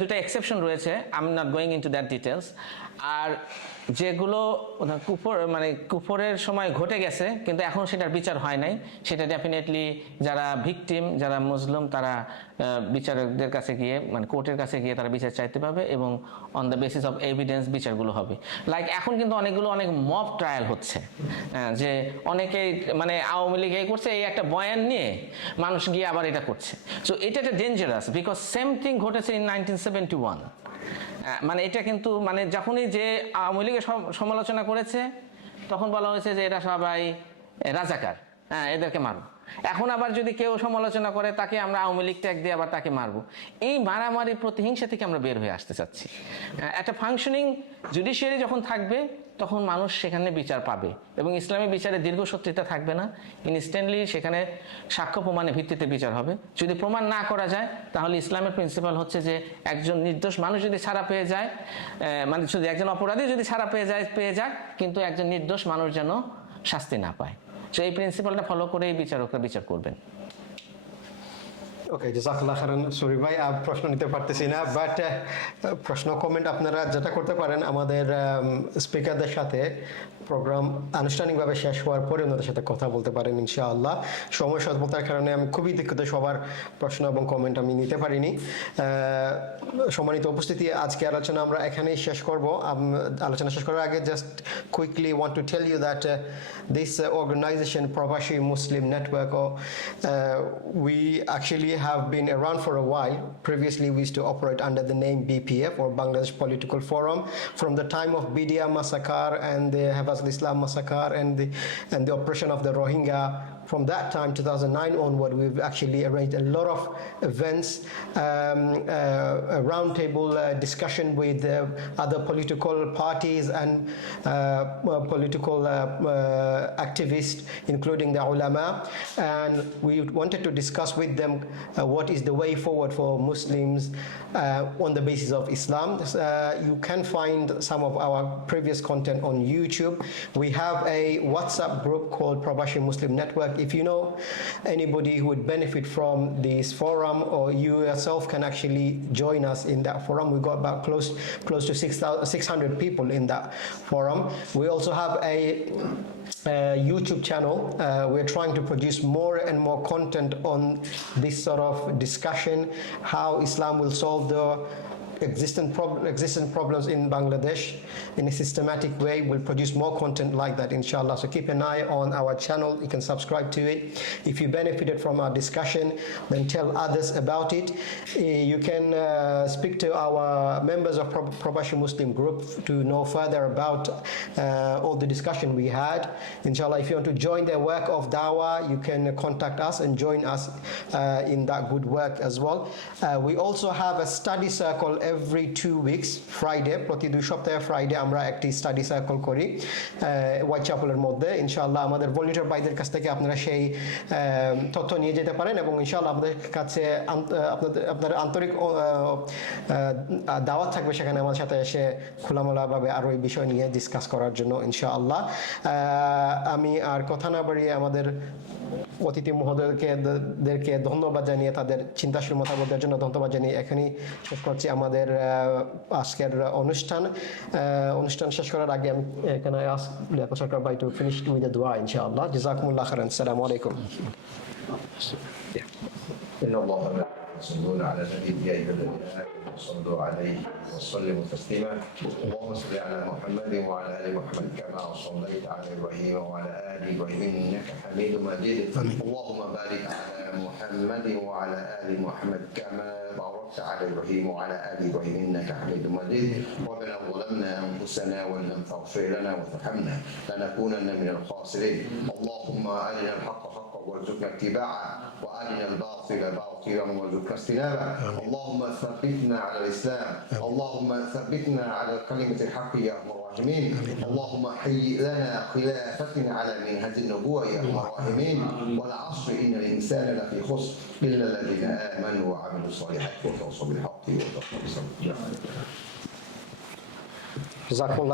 দুটা এক্সেপশন রয়েছে, I am not going into that details. আর যেগুলো কুফরের সময় ঘটে গেছে কিন্তু এখন সেটার বিচার হয় নাই, সেটা ডেফিনেটলি যারা ভিকটিম, যারা মুসলিম, তারা বিচারকদের কাছে গিয়ে কোর্টের কাছে গিয়ে তারা বিচার চাইতে পারবে এবং on the basis of evidence বিচারগুলো হবে। লাইক এখন কিন্তু অনেক মব ট্রায়াল হচ্ছে, যে অনেকেই আওয়ামী লীগ এই করছে, এই একটা বয়ান নিয়ে মানুষ গিয়ে আবার এটা করছে। সো এটা একটা ডেঞ্জারাস, বিকজ সেম থিং ঘটেছে ইন 1971। এটা কিন্তু যখনই যে আওয়ামী লীগের সমালোচনা করেছে তখন বলা হয়েছে যে এরা সবাই রাজাকার, এদেরকে মারব। এখন আবার যদি কেউ সমালোচনা করে তাকে আমরা আওয়ামী লীগ ট্যাগ দিয়ে আবার তাকে মারবো। এই মারামারি প্রতিহিংসা থেকে আমরা বের হয়ে আসতে চাচ্ছি। একটা ফাংশনিং জুডিশিয়ারি যখন থাকবে তখন মানুষ সেখানে বিচার পাবে এবং ইসলামী বিচারে দীর্ঘসূত্রিতা থাকবে না। ইনস্ট্যান্টলি সেখানে সাক্ষ্য প্রমাণের ভিত্তিতে বিচার হবে। যদি প্রমাণ না করা যায় তাহলে ইসলামের প্রিন্সিপাল হচ্ছে যে একজন নির্দোষ মানুষ যদি ছাড়া পেয়ে যায়, শুধু একজন অপরাধী যদি ছাড়া পেয়ে যাক কিন্তু একজন নির্দোষ মানুষ যেন শাস্তি না পায়। তো এই প্রিন্সিপালটা ফলো করে বিচারকরা বিচার করবেন। ওকে জাজাকাল্লাহ খাইরান। সরি ভাই প্রশ্ন নিতে পারতেছি না, বাট প্রশ্ন কমেন্ট আপনারা যেটা করতে পারেন আমাদের স্পিকারদের সাথে প্রোগ্রাম আনুষ্ঠানিকভাবে শেষ হওয়ার পরে ওনাদের সাথে কথা বলতে পারেন ইনশাআল্লাহ। সময় স্বল্পতার কারণে আমি খুবই দুঃখিত, সবার প্রশ্ন এবং কমেন্ট আমি নিতে পারিনি। সম্মানিত উপস্থিতি, আজকে আলোচনা আমরা এখানেই শেষ করব। আলোচনা শেষ করার আগে just quickly want to tell you that this organization Prabashi Muslim Network, we actually have been around for a while. Previously we used to operate under the name BPF, or Bangladesh Political Forum, from the time of BDA massacre and the Hafaz al-Islam massacre and the oppression of the Rohingya. From that time, 2009 onward, we've actually arranged a lot of events, a roundtable discussion with other political parties and political activists, including the ulama, and we wanted to discuss with them what is the way forward for Muslims on the basis of Islam. You can find some of our previous content on YouTube. We have a WhatsApp group called Prabashi Muslim Network. If you know anybody who would benefit from this forum, or you yourself can actually join us in that forum. We got about close to 600 people in that forum. We also have a YouTube channel. We're trying to produce more and more content on this sort of discussion, how Islam will solve the existing problems in Bangladesh in a systematic way. We'll produce more content like that, inshallah. So keep an eye on our channel. You can subscribe to it. If you benefited from our discussion, then tell others about it. You can speak to our members of Prabashi Muslim group to know further about all the discussion we had. Inshallah, if you want to join the work of dawah, you can contact us and join us in that good work as well. We also have a study circle every 2 weeks, Friday, প্রতি 2 সপ্তাহে Friday আমরা একটি study circle করি white চ্যাপেলের মধ্যে। ইনশাআল্লাহ আমাদের volunteer ভাইদের কাছ থেকে আপনারা সেই তথ্য নিয়ে যেতে পারেন, এবং ইনশাআল্লাহ আমাদের কাছে আপনাদের আন্তরিক দাওয়াত থাকবে সেখানে আমাদের সাথে এসে খোলামেলাভাবে আরও এই বিষয় নিয়ে ডিসকাস করার জন্য ইনশাআল্লাহ। আমি আর কথা না বাড়িয়ে আমাদের অতিথি মহোদয়দেরকে ধন্যবাদ জানিয়ে, তাদের চিন্তাশীল মতামতের জন্য ধন্যবাদ জানিয়ে এখানেই শেষ করছি আমাদের আজকের অনুষ্ঠান শেষ করার আগে আমি এখানে ask Liaquat Sarkar bhai to finish with the dua inshallah. Jazakumullah khairan. Assalamu alaikum. إن الله يصلون على النبي يا أيها الذين آمنوا صلوا عليه وسلموا تسليما. اللهم صل على محمد وعلى آل محمد كما صليت على إبراهيم وعلى آل إبراهيم إنك حميد مجيد. اللهم بارك على محمد وعلى آل محمد كما باركت على إبراهيم وعلى آل إبراهيم إنك حميد مجيد. ربنا ظلمنا أنفسنا وإن لم تغفر لنا وترحمنا لنكونن من الخاسرين. اللهم أرنا الحق حقا وارزقنا اتباعه وأرنا الباطل باطلا وارزقنا اجتنابه. اللهم ثبتنا على الإسلام، اللهم ثبتنا على كلمة الحق يا أرحم الراحمين. اللهم هيئ لنا خلافتنا على منهج النبوة يا أرحم الراحمين. والعصر إن الإنسان لفي خسر إلا الذين آمنوا وعملوا الصالحات وتواصوا بالحق وتواصوا بالصبر. Jazakumullah